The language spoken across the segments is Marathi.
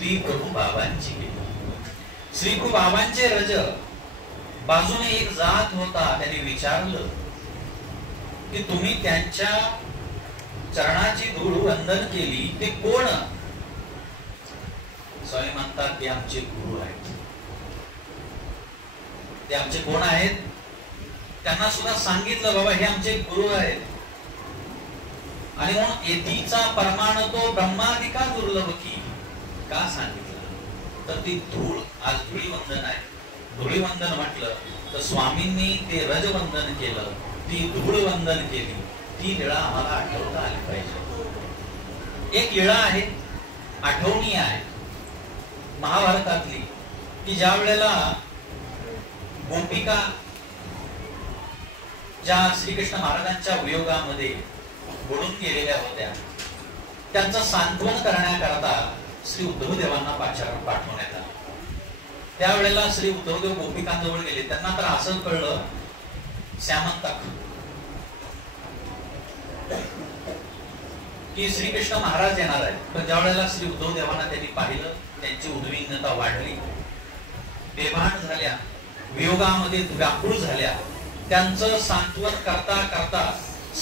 श्री प्रभू बाबांची केली. श्री प्रभू बाबांचे रज बाजूने एक जात होता, त्याने विचारलं की तुम्ही त्यांच्या चरणाची धूळ वंदन केली, ते कोण? स्वामी म्हणतात ते आमचे गुरु आहेत. ते आमचे कोण आहेत? त्यांना सुद्धा सांगितलं बाबा हे आमचे गुरु आहेत. आणि म्हणून येतीचा परमाण तो ब्रह्मादिका दुर्लभ की. का सांगितलं तर ती धूळ, आज धुळीवंदन आहे. धुळीवंदन म्हटलं तर स्वामींनी ते रजवंदन केलं, ती धूळवंदन केली, ती लीळा आम्हाला आठवता आली पाहिजे. एक लीळा आहे, आठवणी आहे महाभारतातली, की ज्या वेळेला गोपिका ज्या श्रीकृष्ण महाराजांच्या वियोगामध्ये बुडून गेलेल्या होत्या, त्यांचं सांत्वन करण्याकरता श्री उद्धव देवांना पाठवण्यात आलं. त्यावेळेला श्री उद्धवदेव गोपिकांजवळ गेले. त्यांना तर असं कळलं श्यामंतक की श्रीकृष्ण महाराज येणार आहेत. पण ज्या वेळेला श्री उद्धव देवांना त्यांनी पाहिलं, त्यांची उद्विग्नता वाढली, बेभान झाल्या, वियोगामध्ये व्याकुळ झाल्या. त्यांचं सांत्वन करता करता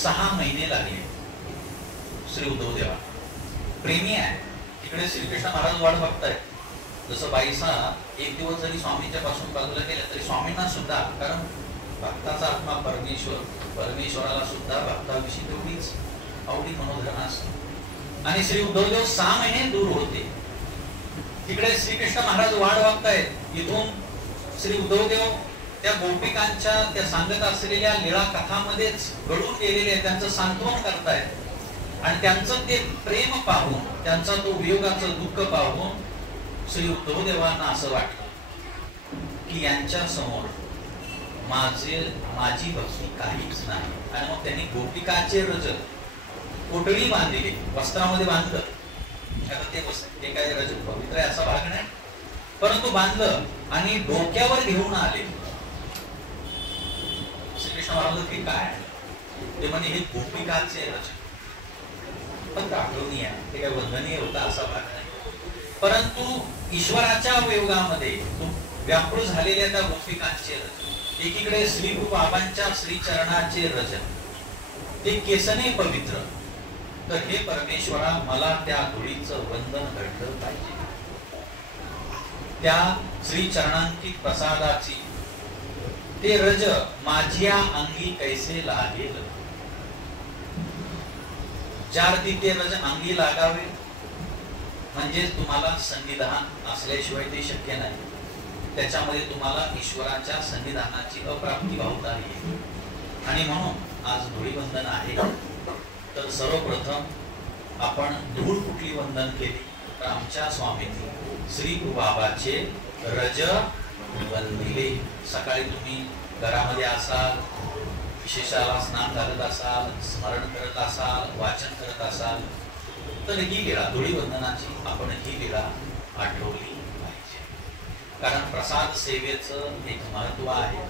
6 महिने लागले. श्री उद्धव देवा प्रेमी आहे, तिकडे श्रीकृष्ण महाराज वाट बघतायत. जसं बाईसा एक दिवस जरी स्वामींच्या पासून बाजूला गेला तरी स्वामींना सुद्धा, कारण भक्ताचा आत्मा परमेश्वर, परमेश्वराला सुद्धा भक्ताविषयी तेवढीच आवडी मनोधरण असते. आणि श्री उद्धवदेव 6 महिने दूर होते. तिकडे श्रीकृष्ण महाराज वाट बघतायत. इथून श्री उद्धवदेव त्या गोपिकांच्या त्या सांगत असलेल्या लीळा कथामध्येच घडून गेलेले त्यांचं सांत्वन करतायत. आणि त्यांचं ते प्रेम पाहून, त्यांचा तो वियोगाचं दुःख पाहून श्री उद्धव देवांना असं वाटलं की यांच्या समोर माझी भक्ती काहीच नाही. आणि मग त्यांनी गोपिकाचे रज कोटडी बांधलेली, वस्त्रामध्ये बांधलं. ते काय रज पवित्र असा भाग नाही, परंतु बांधलं आणि डोक्यावर घेऊन आले. श्रीकृष्ण महाराज ते काय? ते म्हणजे हे गोपिकाचे रज. पण आठवणी आहे, ते काय वंदनीय होता असा भाग नाही. परंतु ईश्वराच्या वियोगामध्ये व्याकुळ झालेल्या त्या गोपिकांचे रज, एकीकडे श्री बाबांच्या श्रीचरणाचे रज, ते केसने पवित्र. तर हे परमेश्वरा, मला त्या धुळीचं वंदन घडलं पाहिजे. त्या श्रीचरणांकित प्रसादाची ते रज माझ्या अंगी कैसे लागेल. ज्या अर्थी ते रज अंगी लागावे म्हणजे तुम्हाला सन्निधान असल्याशिवाय ते शक्य नाही. त्याच्यामध्ये तुम्हाला ईश्वराच्या सन्निधानाची अप्राप्ती भावता येईल. आणि म्हणून आज धुळीवंदन आहे. तर सर्वप्रथम आपण धूळ कुठली वंदन केली तर आमच्या स्वामींनी श्री बाबाचे रज वंदिले. सकाळी तुम्ही घरामध्ये असाल, विशेषाला स्नान घालत असाल, स्मरण करत असाल, वाचन करत असाल, तर ही लीळा धुळीवंदनाची आपण ही लीळा आठवली पाहिजे. कारण प्रसाद सेवेचं एक महत्व आहे.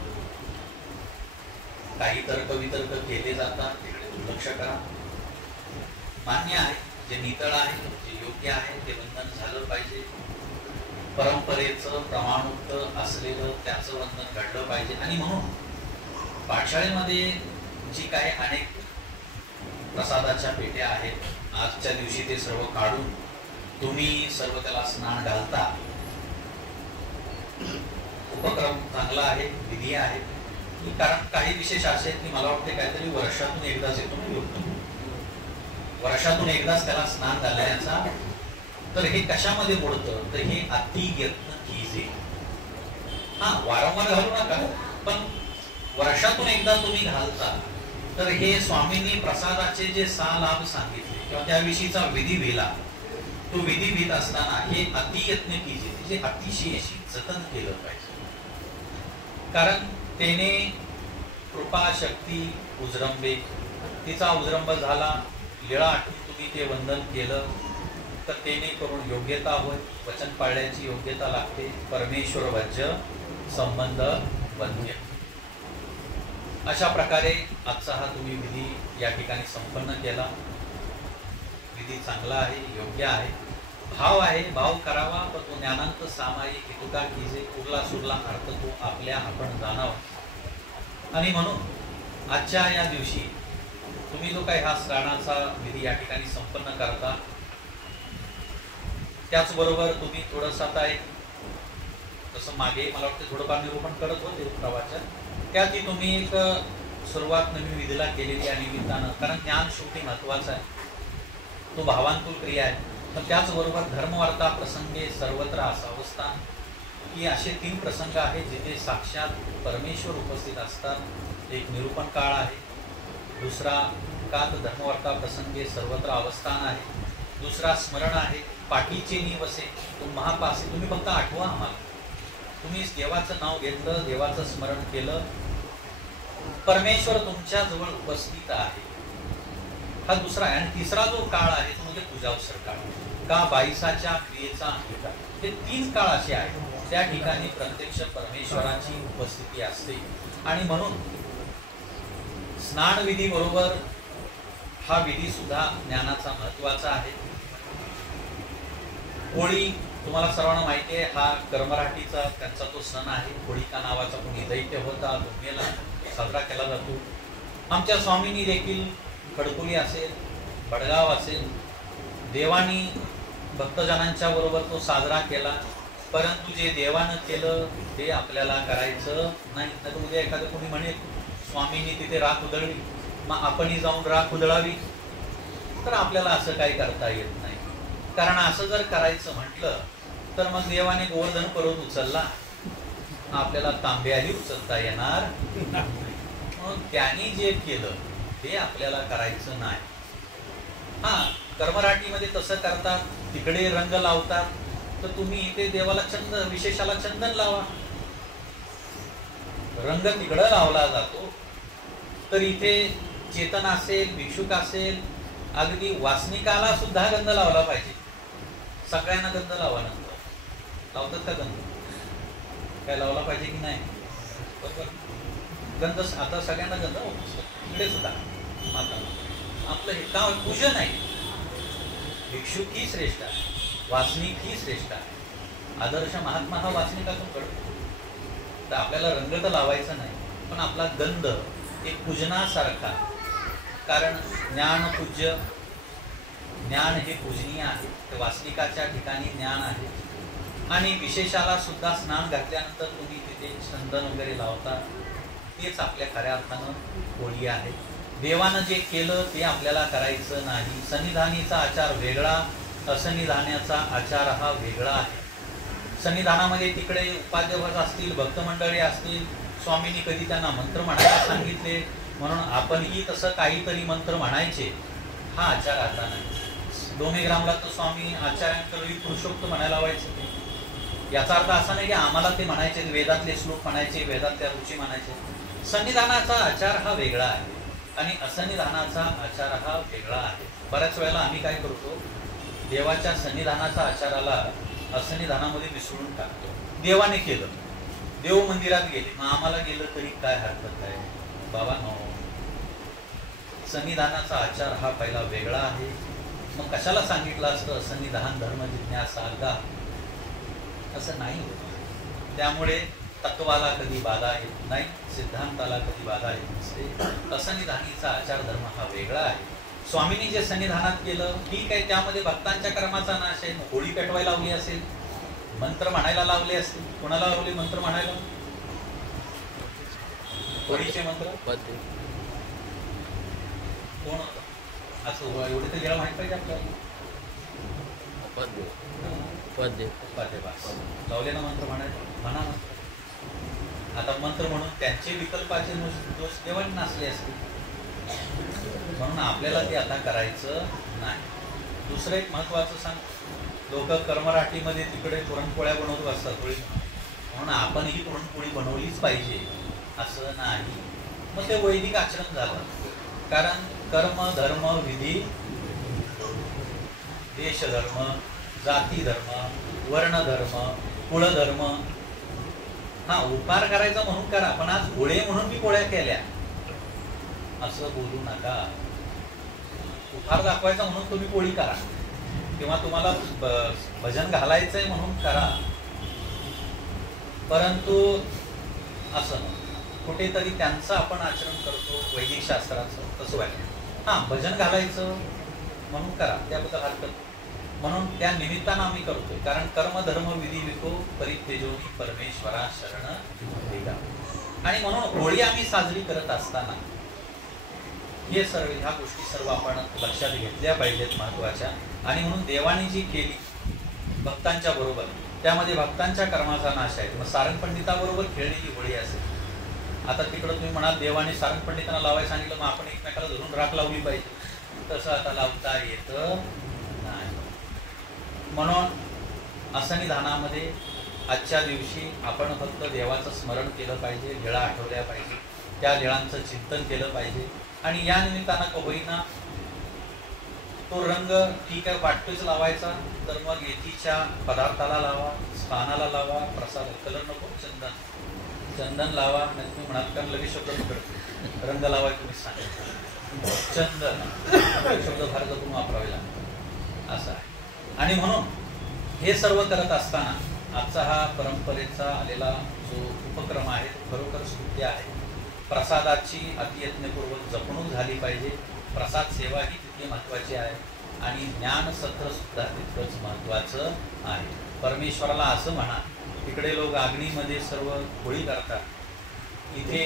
काही तर्क वितर्क केले जातात, तिकडे दुर्लक्ष करा. मान्य आहे, जे नितळ आहे, जे योग्य आहे ते वंदन झालं पाहिजे. परंपरेचं प्रमाणयुक्त असलेलं त्याचं वंदन घडलं पाहिजे. आणि म्हणून पाठशाळेमध्ये जी काही अनेक प्रसादाच्या पेट्या आहेत, आजच्या दिवशी ते सर्व काढून तुम्ही सर्व त्याला स्नान घालता. उपक्रम चांगला आहे, विधी आहे. कारण काही विशेष असे की मला वाटते काहीतरी वर्षातून एकदाच येतो, वर्षातून एकदाच त्याला स्नान घालण्याचा. तर हे कशामध्ये मोडतं तर हे अति यत्न कीजे. वारंवार घालू नका, पण वर्षातून एकदा तुम्ही घालता. तर हे स्वामींनी प्रसादाचे जे 6 लाभ सांगितले किंवा त्याविषयीचा विधी विला, तो विधी भीत असताना हे अतियत्न कीजे, म्हणजे अतिशय जतन केलं पाहिजे. कारण त्याने कृपा शक्ती उजरंबे, तिचा उजरंब झाला, लीळा आठवून तुम्ही ते वंदन केलं तर त्याने करून योग्यता होय, वचन पाळण्याची योग्यता लागते. परमेश्वर वज्र संबंध वंद्य. अशा प्रकारे आजचा हा तुम्ही विधी या ठिकाणी संपन्न केला. विधी चांगला आहे, योग्य आहे. भाव आहे, भाव करावा, पण तो ज्ञानांत सामायिक हेतुका कीजे उरला सुरला अर्थ तो आपल्या आपण जाणावा. आणि म्हणून आजच्या या दिवशी तुम्ही जो काही हा स्नानाचा विधी या ठिकाणी संपन्न करता, त्याचबरोबर तुम्ही थोडंसं आता एक तसं मागे मला वाटतं थोडंफार निरूपण करत होते प्रवाचन, त्याची तुम्ही एक सुरुवात नवीन विधीला केलेली आहे निमित्तानं. कारण ज्ञान शेवटी महत्वाचं आहे, तो भावांतुल क्रिया आहे. पण त्याचबरोबर धर्मवार्ता प्रसंगे सर्वत्र असावस्थान ही असे 3 प्रसंग आहेत जिथे साक्षात परमेश्वर उपस्थित असतात. एक निरूपण काळ आहे, दुसरा कात धर्मवार्ता प्रसंगे सर्वत्र अवस्थान आहे, दुसरा स्मरण आहे पाठीचे निवसे तुम्हा पासे. तुम्ही फक्त आठवा आम्हाला, तुम्ही देवाचं नाव घेतलं, देवाचं स्मरण केलं, परमेश्वर तुमच्या जवळ उपस्थित आहे. हा दुसरा आहे. आणि तिसरा जो काळ आहे तो म्हणजे पूजावसर काळ का बाईसाच्या क्रियेचा अंगीकार. हे 3 काळ असे आहेत त्या ठिकाणी प्रत्यक्ष परमेश्वराची उपस्थिती असते. आणि म्हणून स्नान विधी बरोबर हा विधी सुद्धा ज्ञानाचा महत्वाचा आहे. होळी तुम्हाला सर्वांना माहिती आहे, हा कर्मराठीचा त्यांचा तो सण आहे. होळिका नावाचा कोणी दैत्य होता, तो मेला, साजरा केला जातो. आमच्या स्वामींनी देखील खडकुली असेल, बडगाव असेल, देवानी भक्तजनांच्या बरोबर तो साजरा केला. परंतु जे देवानं केलं ते आपल्याला करायचं नाही. तर उद्या एखादं कोणी म्हणेल स्वामींनी तिथे राख उधळली, मग आपणही जाऊन राख उधळावी, तर आपल्याला असं काही करता येत नाही. कारण असं जर करायचं म्हटलं तर मग देवाने गोवर्धन पर्वत उचलला, आपल्याला तांब्याही उचलता येणार. मग त्यांनी जे केलं ते आपल्याला करायचं नाही. हा, कर्मराठीमध्ये तसं करतात, तिकडे रंग लावतात, तर तुम्ही इथे देवाला विशेषाला चंदन लावा. रंग तिकडं लावला जातो, तर इथे चेतन असेल, भिक्षुक असेल, अगदी वासनिकाला सुद्धा गंध लावला पाहिजे. सगळ्यांना गंध लावा. नंतर लावतात का गंध? काय लावला पाहिजे की नाही? बरोबर, गंध आता सगळ्यांना गंध इकडे सुद्धा माता आपलं हे काम पूजन आहे. भिक्षुक ही श्रेष्ठ आहे, वासनिक ही श्रेष्ठ आहे. आदर्श महात्मा हा वासनिकातून घडतो. तर आपल्याला रंग तर लावायचा नाही, पण आपला गंध एक पूजनासारखा. कारण ज्ञान पूज्य, ज्ञान हे पूजनीय आहे, ते वासनिकाच्या ठिकाणी ज्ञान आहे. आणि विशेषाला सुद्धा स्नान घातल्यानंतर तुम्ही तिथे चंदन वगैरे लावता, तेच आपल्या खऱ्या अर्थानं होळी आहे. देवानं जे केलं ते आपल्याला करायचं नाही. सन्निधानीचा आचार वेगळा, असन्निधानाचा आचार हा वेगळा आहे. सन्निधानामध्ये तिकडे उपाध्यभट असतील, भक्तमंडळी असतील, स्वामींनी कधी त्यांना मंत्र म्हणायला सांगितले म्हणून आपणही तसं काहीतरी मंत्र म्हणायचे, हा आचार आता नाही. डोमेग्रामला तर स्वामी आचार्यांकडे पुरुषोक्त म्हणायला लावायचे. याचा अर्थ असा नाही की आम्हाला ते म्हणायचे, वेदातले श्लोक म्हणायचे, वेदातल्या रुची म्हणायचे. सन्निधानाचा आचार हा वेगळा आहे आणि असन्निधानाचा आचार हा वेगळा आहे. बऱ्याच वेळेला आम्ही काय करतो, देवाच्या सन्निधानाचा आचाराला असन्निधानामध्ये मिसळून टाकतो. देवाने केलं, देव मंदिरात गेले, मग आम्हाला गेलं तरी काय हरकत आहे? बाबा नो, सन्निधानाचा आचार हा पहिला वेगळा आहे. मग कशाला सांगितलं असतं सन्निधान धर्म जिज्ञासा? असं नाही होत. त्यामुळे तत्वाला कधी बाधा येत नाही, सिद्धांताला कधी बाधा येत नसते. असन्निधानीचा आचार धर्म हा वेगळा आहे. स्वामींनी जे सन्निधानात केलं ठीक आहे, त्यामध्ये भक्तांच्या कर्माचा नाश आहे. होळी पेटवायला लावली असेल, मंत्र म्हणायला लावले असतील. कोणाला लावले मंत्र म्हणायला? होळीचे मंत्र कोण होतं? असं एवढे तर गेला माहित पाहिजे आपल्याला. लावले ना मंत्र म्हणायला, म्हणा मंत्र. आता मंत्र म्हणून त्यांचे विकल्पाचे दोष देवाने नसले असते, म्हणून आपल्याला ते आता करायचं नाही. दुसरं एक महत्वाचं सांग, लोक कर्मराठीमध्ये तिकडे पुरणपोळ्या बनवत असतात होळी, म्हणून आपणही पुरणपोळी बनवलीच पाहिजे असं नाही. मग ते वैदिक आचरण झालं. कारण कर्म धर्म विधी, देशधर्म, जाती धर्म, वर्ण धर्म, कुळधर्म, हा उपकार करायचा म्हणून करा, पण आज घोडे म्हणून मी पोळ्या केल्या असं बोलू नका. उपकार दाखवायचा म्हणून तुम्ही पोळी करा, किंवा तुम्हाला भजन घालायचंय म्हणून करा, परंतु असं कुठेतरी त्यांचं आपण आचरण करतो वैदिक शास्त्राचं, तसं वाटतं. हां, भजन घालायचं म्हणून करा, त्याबद्दल हरकत. म्हणून त्या निमित्तानं आम्ही करतोय, कारण कर्म धर्म विधी विको परित्यजोनी परमेश्वरा शरण वेगा. आणि म्हणून होळी आम्ही साजरी करत असताना हे सर्व ह्या गोष्टी सर्व आपण लक्षात घेतल्या पाहिजेत, महत्वाच्या. आणि म्हणून देवाने जी केली भक्तांच्या बरोबर, त्यामध्ये भक्तांच्या कर्माचा नाश आहे. मग सारंग पंडिताबरोबर खेळलेली होळी असेल. आता तिकडं तुम्ही म्हणाल देवाने सारंग पंडितांना लावायला सांगितलं, मग आपण एकमेकाला धरून राख लावली पाहिजे. तसं आता लावता येतं नाही. म्हणून असन्निधानामध्ये आजच्या दिवशी आपण फक्त देवाचं स्मरण केलं पाहिजे, लीळा आठवल्या पाहिजे, त्या लीळांचं चिंतन केलं पाहिजे. आणि या निमित्तानं का होईना तो रंग ठीक आहे वाटतोच लावायचा, तर मग येथीच्या पदार्थाला लावा, स्थानाला लावा, प्रसाद. कलर नको, चंदन लावा. तुम्ही म्हणाल कारण लगेच शब्द पकडतो, रंग लावाय तुम्ही सांगा, चंदन शब्द फार जपून वापरावे लागतो असं आहे. आणि म्हणून हे सर्व करत असताना आजचा हा परंपरेचा आलेला जो उपक्रम आहे तो खरोखर स्तुत्य आहे. प्रसादाची अतियत्नपूर्वक जपणूक झाली पाहिजे. प्रसाद सेवा ही तितकी महत्वाची आहे आणि ज्ञान सत्र सुद्धा तितकंच महत्वाचं आहे. परमेश्वराला असं म्हणा, तिकडे लोक अग्नीमध्ये सर्व होळी करतात, इथे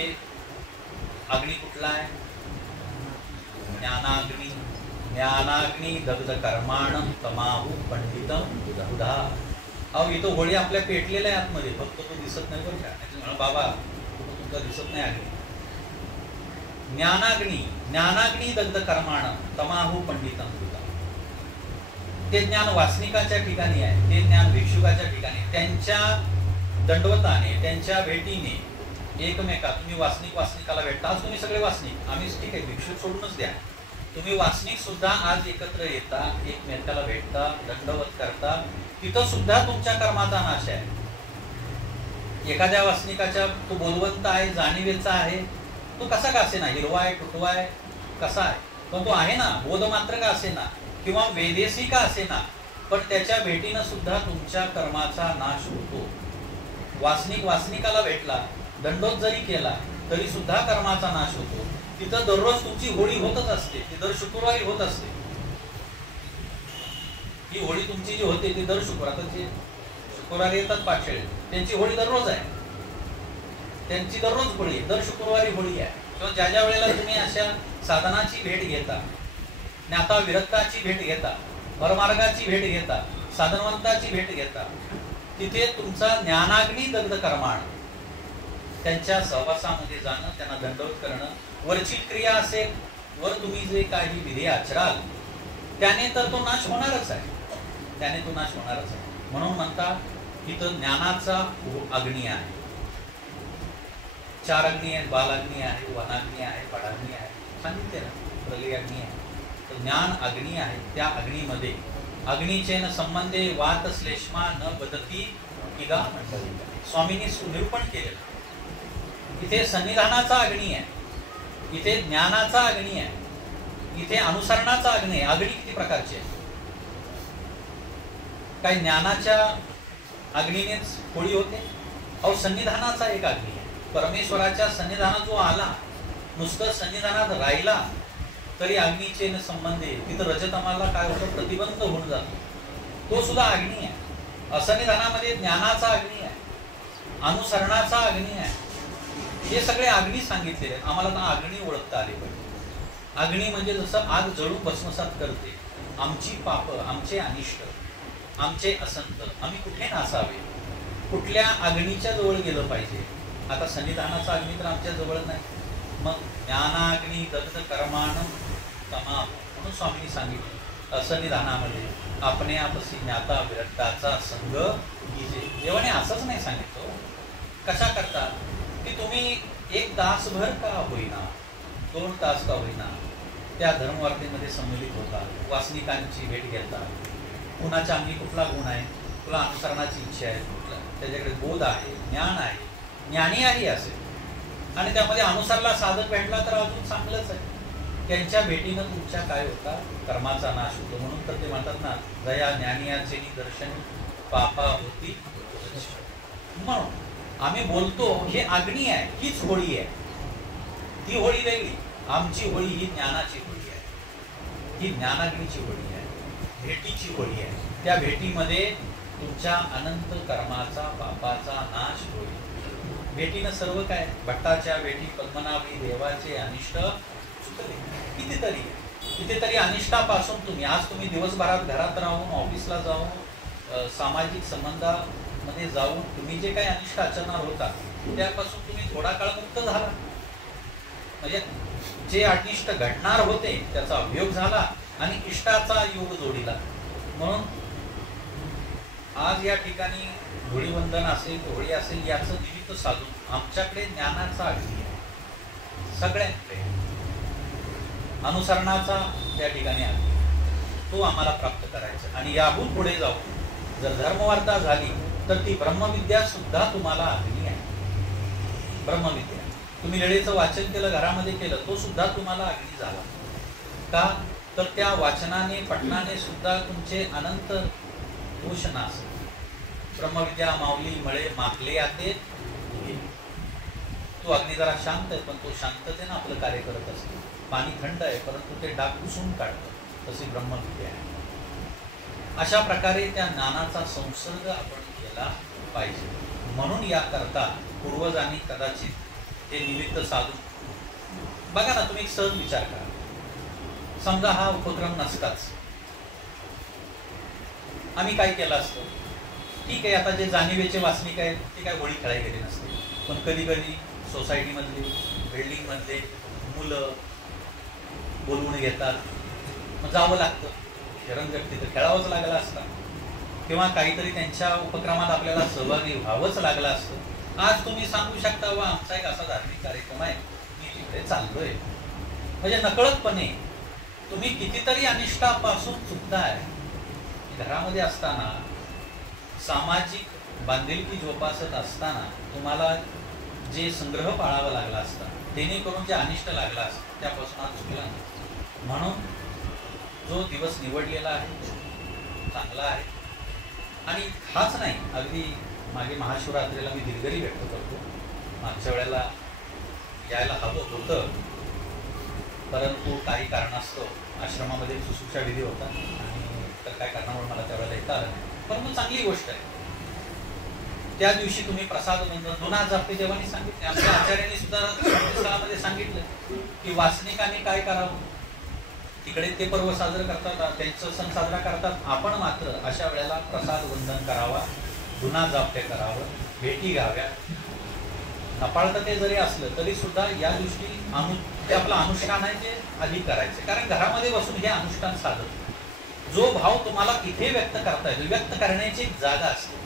अग्नी कुठला आहे? ज्ञानाग्नी. ज्ञानाग्नी दग्ध कर्माणं तमाहू पंडितम बुधा. अहो इथं होळी आपल्या पेटलेल्या आहे आतमध्ये, फक्त तो दिसत नाही बरं का. बाबा तुमचा दिसत नाही अग्नी. ज्ञानाग्नी. ज्ञानाग्नी दग्ध कर्माणं तमाहू पंडितम बुधा. ते ज्ञान वासनिकाच्या ठिकाणी आहे, ते ज्ञान भिक्षुकाच्या ठिकाणी. त्यांच्या दंडवताने, त्यांच्या भेटीने एकमेका, तुम्ही वासनिकाला भेटता. आज तुम्ही सगळे वासनिक, आम्ही ठीक आहे भिक्षुक सोडूनच द्या, तुम्ही वासनिक सुद्धा आज एकत्र येता, एकमेकाला भेटता, दंडवत करता. तिथं सुद्धा तुमच्या कर्माचा नाश आहे. एखाद्या वासनिकाच्या तो बोलवंत आहे, जाणीवेचा आहे, तो कसा का असे ना, हिरवा आहे, टुटवा आहे, कसा आहे, पण तो आहे ना, बोध मात्र का असे ना, किंवा वेदेसी का असे ना, पण त्याच्या भेटीनं सुद्धा तुमच्या कर्माचा नाश होतो. वासनिक वासनिकाला भेटला, दंडोत जरी केला तरी सुद्धा कर्माचा नाश होतो. तिथं दररोज तुमची होळी होतच असते, ती दर शुक्रवारी होत असते. ही होळी तुमची जी होते ती दर शुक्रवार, जे शुक्रवारी येतात पाठशेळे, त्यांची होळी दररोज आहे, त्यांची दररोज होळी आहे, दर शुक्रवारी होळी आहे. किंवा ज्या ज्या वेळेला तुम्ही अशा साधनाची भेट घेता, ज्ञाता विरक्ताची भेट घेता, परमार्गाची भेट घेता, साधनवंताची भेट घेता, तिथे तुमचा ज्ञानाग्नी दग्ध कर्माण, त्यांच्या सहवासामध्ये जाणं, त्यांना दंडवत करणं, वरची क्रिया असेल, वर तुम्ही जे काही विधी आचराल त्याने तर तो नाश होणारच आहे, त्याने तो नाश होणारच आहे. म्हणून म्हणतात इथं ज्ञानाचा अग्नी आहे. 4 अग्नी आहेत, बालाग्नी आहे, वनाग्नी आहे, पडाग्नी आहे, सांगितले ना, प्रलय अग्नी आहे. तर ज्ञान अग्नी आहे. त्या अग्नीमध्ये अग्नीचे न संबंधे वात श्लेष्मा न बदती इगा मंडळी. स्वामींनी निरूपण केलेलं. इथे सन्निधानाचा अग्नी आहे, इथे ज्ञानाचा अग्नी आहे, इथे अनुसरणाचा अग्नी आहे. अग्नी किती प्रकारचे आहे? काही ज्ञानाच्या अग्नीनेच होळी होते. अहो सन्निधानाचा एक अग्नी आहे. परमेश्वराच्या सन्निधानात जो आला, नुसतं सन्निधानात राहिला तरी अग्नीचे न संबंधे, तिथं रजतमाला काय होतं, प्रतिबंध होऊन जातो. तो सुद्धा अग्नी आहे. असन्निधानामध्ये ज्ञानाचा अग्नी आहे, अनुसरणाचा अग्नी आहे. हे सगळे अग्नी सांगितलेले आहेत. आम्हाला ना अग्नी ओळखता आले पाहिजे. अग्नी म्हणजे जसं आग जळून भस्मसात करते, आमची पाप, आमचे अनिष्ट, आमचे असंत, आम्ही कुठे नासावे, कुठल्या अग्नीच्या जवळ गेलं पाहिजे. आता सन्निधानाचा अग्नी तर आमच्या जवळ नाही. मग ज्ञानाग्नी दग्ध कर्माणं तमाम, म्हणून स्वामींनी सांगितलं असन्निधानामध्ये आपणे आपसी ज्ञाता विरक्ताचा संग कीजे. देवाने असंच नाही सांगितलं. कशा करता की तुम्ही 1 तासभर का होईना, 2 तास का होईना त्या धर्मवार्तेमध्ये सम्मिलित होता, वासनिकांची भेट घेता. कुणाच्या अंगी कुठला गुण आहे, तुला अनुसरणाची इच्छा आहे, कुठला त्याच्याकडे बोध आहे, ज्ञान आहे, ज्ञानी आहे असेल, आणि त्यामध्ये अनुसरला साधक भेटला तर अजून चांगलंच आहे. त्यांच्या भेटीनं तुमच्या काय होता, कर्माचा नाश होतो. म्हणून तर ते म्हणतात ना, दया ज्ञानियाचे दर्शन पापा होती. म्हणून आम्ही बोलतो हे अग्नी आहे, हीच होळी आहे. ती होळी वेगळी, आमची होळी ही ज्ञानाची होळी आहे, ही ज्ञानाग्नीची होळी आहे, भेटीची होळी आहे. त्या भेटीमध्ये तुमच्या अनंत कर्माचा पापाचा नाश होईल. भेटीनं सर्व काय, भट्टाच्या भेटी पद्मनाभी देवाचे अनिष्ट सुटले. कितीतरी अनिष्टापासून तुम्ही दिवसभरात घरात राहून, ऑफिसला जाऊन, सामाजिक संबंधामध्ये जाऊन तुम्ही जे काही अनिष्ट आचरणार होता त्यापासून तुम्ही थोडा काळ मुक्त झाला. म्हणजे जे अनिष्ट घडणार होते त्याचा उपयोग झाला आणि इष्टाचा योग जोडीला. म्हणून आज या ठिकाणी धुळीवंदन असेल, होळी असेल, याचं निमित्त साधून आमच्याकडे ज्ञानाचा अग्नी आहे, सगळ्यांकडे अनुसरणाचा त्या ठिकाणी अग्नी, तो आम्हाला प्राप्त करायचा. आणि याहून पुढे जाऊन जर धर्मवार्ता झाली तर ती ब्रह्मविद्या सुद्धा तुम्हाला अग्नी आहे. ब्रह्मविद्या तुम्ही वेळेचं वाचन केलं, घरामध्ये केलं, तो सुद्धा तुम्हाला अग्नी झाला. का तर त्या वाचनाने पठणाने सुद्धा तुमचे अनंत दोष नाश. ब्रह्मविद्या माऊली मळे माकले आते. तो अग्नी जरा शांत आहे, पण तो शांततेनं आपलं कार्य करत असतो. पाणी थंड आहे, परंतु ते डाग पुसून काढतं. तशी ब्रह्मविद्या आहे. अशा प्रकारे त्या ज्ञानाचा संसर्ग आपण केला पाहिजे. म्हणून याकरता पूर्वजांनी कदाचित हे निमित्त साधून, बघा ना, तुम्ही एक सहज विचार करा. समजा हा उपक्रम नसताच आम्ही काय केलं असतं. ठीक आहे, आता जे जाणीवेचे वासनिक आहेत ते काय होळी खेळायला गेले नसते, पण कधी कधी सोसायटीमधले, बिल्डिंगमधले मुलं बोलवून घेतात, मग जावं लागतं. रंगत तिथं खेळावंच लागलं असतं, किंवा काहीतरी त्यांच्या उपक्रमात आपल्याला सहभागी व्हावंच लागलं असतं. आज तुम्ही सांगू शकता, वा आमचा एक असा धार्मिक कार्यक्रम आहे, मी तिकडे चाललोय. म्हणजे नकळतपणे तुम्ही कितीतरी अनिष्टापासून चुकताय. घरामध्ये असताना सामाजिक बांधिलकी जोपासत असताना तुम्हाला जे संग्रह पाळावा लागला असता, जेणेकरून जे अनिष्ट लागला असतं त्यापासून आज चुकला नाही. म्हणून जो दिवस निवडलेला आहे चांगला आहे. आणि हाच नाही, अगदी मागे महाशिवरात्रीला मी दिलगिरी व्यक्त करतो. मागच्या वेळेला यायला हवं होतं, परंतु काही कारणास्तव आश्रमामध्ये शुश्रूषा विधी होता आणि तर काय कारणामुळे मला त्यावेळेला येता आलं नाही. परंतु चांगली गोष्ट आहे. त्या दिवशी तुम्ही प्रसाद वंदन 2000 देवानी सांगितले, आमच्या आचार्यांनी सुद्धा स्थळामध्ये सांगितलं की वासनिकांनी काय करावं. तिकडे ते पर्व साजरं करतात, त्यांचं सण साजरा करतात. आपण मात्र अशा वेळेला प्रसाद वंदन करावा, गुन्हा जाप्ते करावं, भेटी घ्याव्या. नपाळतं ते जरी असलं तरी सुद्धा या दिवशी ते आपलं अनुष्ठान आहे ते अधिक करायचे. कारण घरामध्ये बसून हे अनुष्ठान साधत जो भाव तुम्हाला इथे व्यक्त करता येतो, व्यक्त करण्याची एक जागा असते.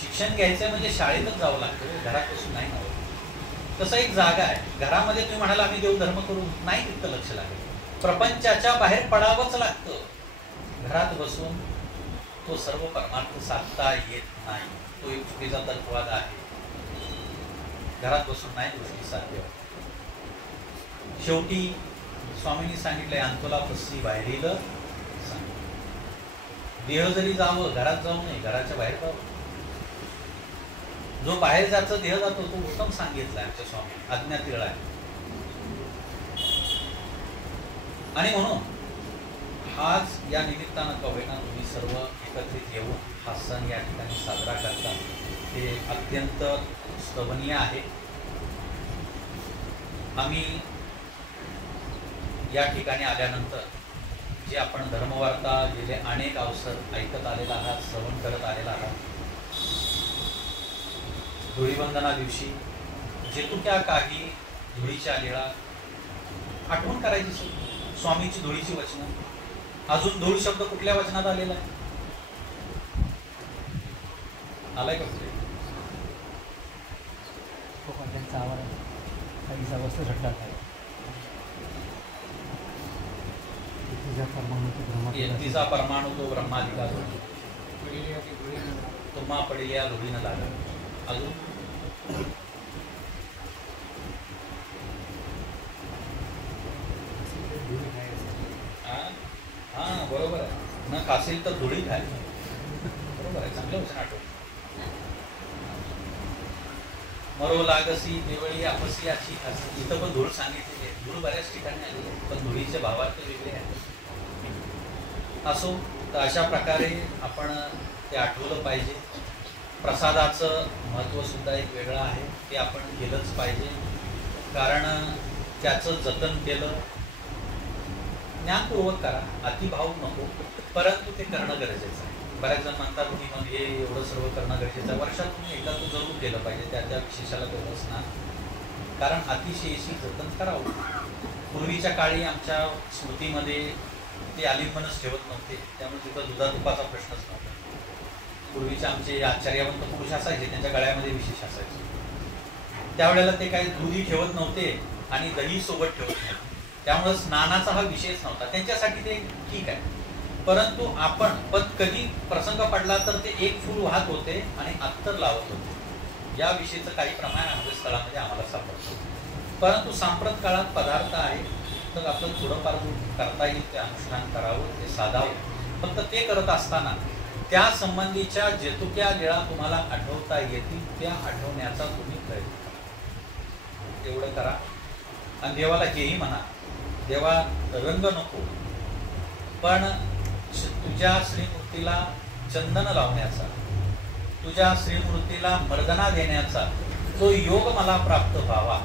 शिक्षण घ्यायचंय म्हणजे शाळेतच जावं लागतं, घरात बसून नाही नव्हतं. तसं एक जागा आहे. घरामध्ये तुम्ही म्हणाला आम्ही देवधर्म करू, नाही तितकं लक्ष लागेल. प्रपंचाच्या बाहेर पडावंच लागतं. घरात बसून तो सर्व परमार्थ साधता येत नाही. तो एक चुकीचा तत्ववाद आहे. घरात बसून नाही गोष्टी साध्य. शेवटी स्वामींनी सांगितलंय, अंतोला पस्सी बाहेरील देह जरी जावं, घरात जाऊ नये, घराच्या बाहेर जावं. जो बाहेर जातो देह जातो तो उत्तम सांगितलाय आमच्या स्वामी, आज्ञातीळ आहे. आणि म्हणून आज या निमित्तानं कवेना तुम्ही सर्व एकत्रित येऊन हा सण या ठिकाणी साजरा करता, ते अत्यंत स्तवनीय आहे. आम्ही या ठिकाणी आल्यानंतर जे आपण धर्मवार्ता गेले अनेक अवसर ऐकत आलेला आहात, श्रवण करत आलेला आहात. धुळीवंदना दिवशी जेतुक्या काही धुळीच्या लीळा आठवण करायची. स्वामीची धुळीची वचनं. अजून धूळ शब्द कुठल्या वचनात आलेला आहे? आलाय का कुठे? त्यांचा आवाज काहीसा वस्तू घडला आहे. तिचा परमाणु तो ब्रह्माधिकार तुम्हा पडलेल्या धुळीनं लागला. अजून खाशील तर धुळी खाय. बरोबर आहे, चांगलं वचन आठवलं. मरो लागसी देवळी आपसी अशी खासी. इथं पण धूळ सांगितलेली आहे. धूळ बऱ्याच ठिकाणी आली आहे, पण धुळीचे भावार्थ वेगळे आहेत. असो, तर अशा प्रकारे आपण ते आठवलं पाहिजे. प्रसादाचं महत्त्व सुद्धा एक वेगळं आहे, ते आपण केलंच पाहिजे. कारण त्याचं जतन केलं, ज्ञानपूर्वक करा, अतिभाव नको, परंतु ते करणं गरजेचं आहे. बऱ्याच जण म्हणतात की मग हे एवढं सर्व करणं गरजेचं आहे. वर्षातून एकदा तो जरूर केलं पाहिजे, त्या विशेषाला तेवढं स्नान. कारण अतिशयशी जतन करावं. पूर्वीच्या काळी आमच्या स्मृतीमध्ये ते आलिंगनच ठेवत नव्हते, त्यामुळे तिथं दुधातुपाचा प्रश्नच नव्हता. पूर्वीचे आमचे आचार्यवंत पुरुष असायचे, त्यांच्या गळ्यामध्ये विशेष असायचे. त्यावेळेला ते काही दूधही ठेवत नव्हते आणि दही सोबत ठेवत नव्हते, त्यामुळे स्नानाचा हा विषयच नव्हता त्यांच्यासाठी. ते ठीक आहे, परंतु आपण पण कधी प्रसंग पडला तर ते एक फूल वाहत होते आणि अत्तर लावत होते. या विषयीचं काही प्रमाण आमच्या स्थळामध्ये आम्हाला सापडतं. परंतु सांप्रत काळात पदार्थ आहे, तर आपण थोडंफार करता येईल ते अनुष्ठान करावं, ते साधावं. फक्त ते करत असताना त्या संबंधीच्या जेतुक्या वेळा तुम्हाला आठवता येतील त्या आठवण्याचा तुम्ही प्रयत्न करा. एवढं करा. आणि देवाला हेही म्हणा, देवा रंग नको, पण तुझ्या श्रीमूर्तीला चंदन लावण्याचा, तुझ्या श्रीमूर्तीला मर्दना देण्याचा तो योग मला प्राप्त व्हावा.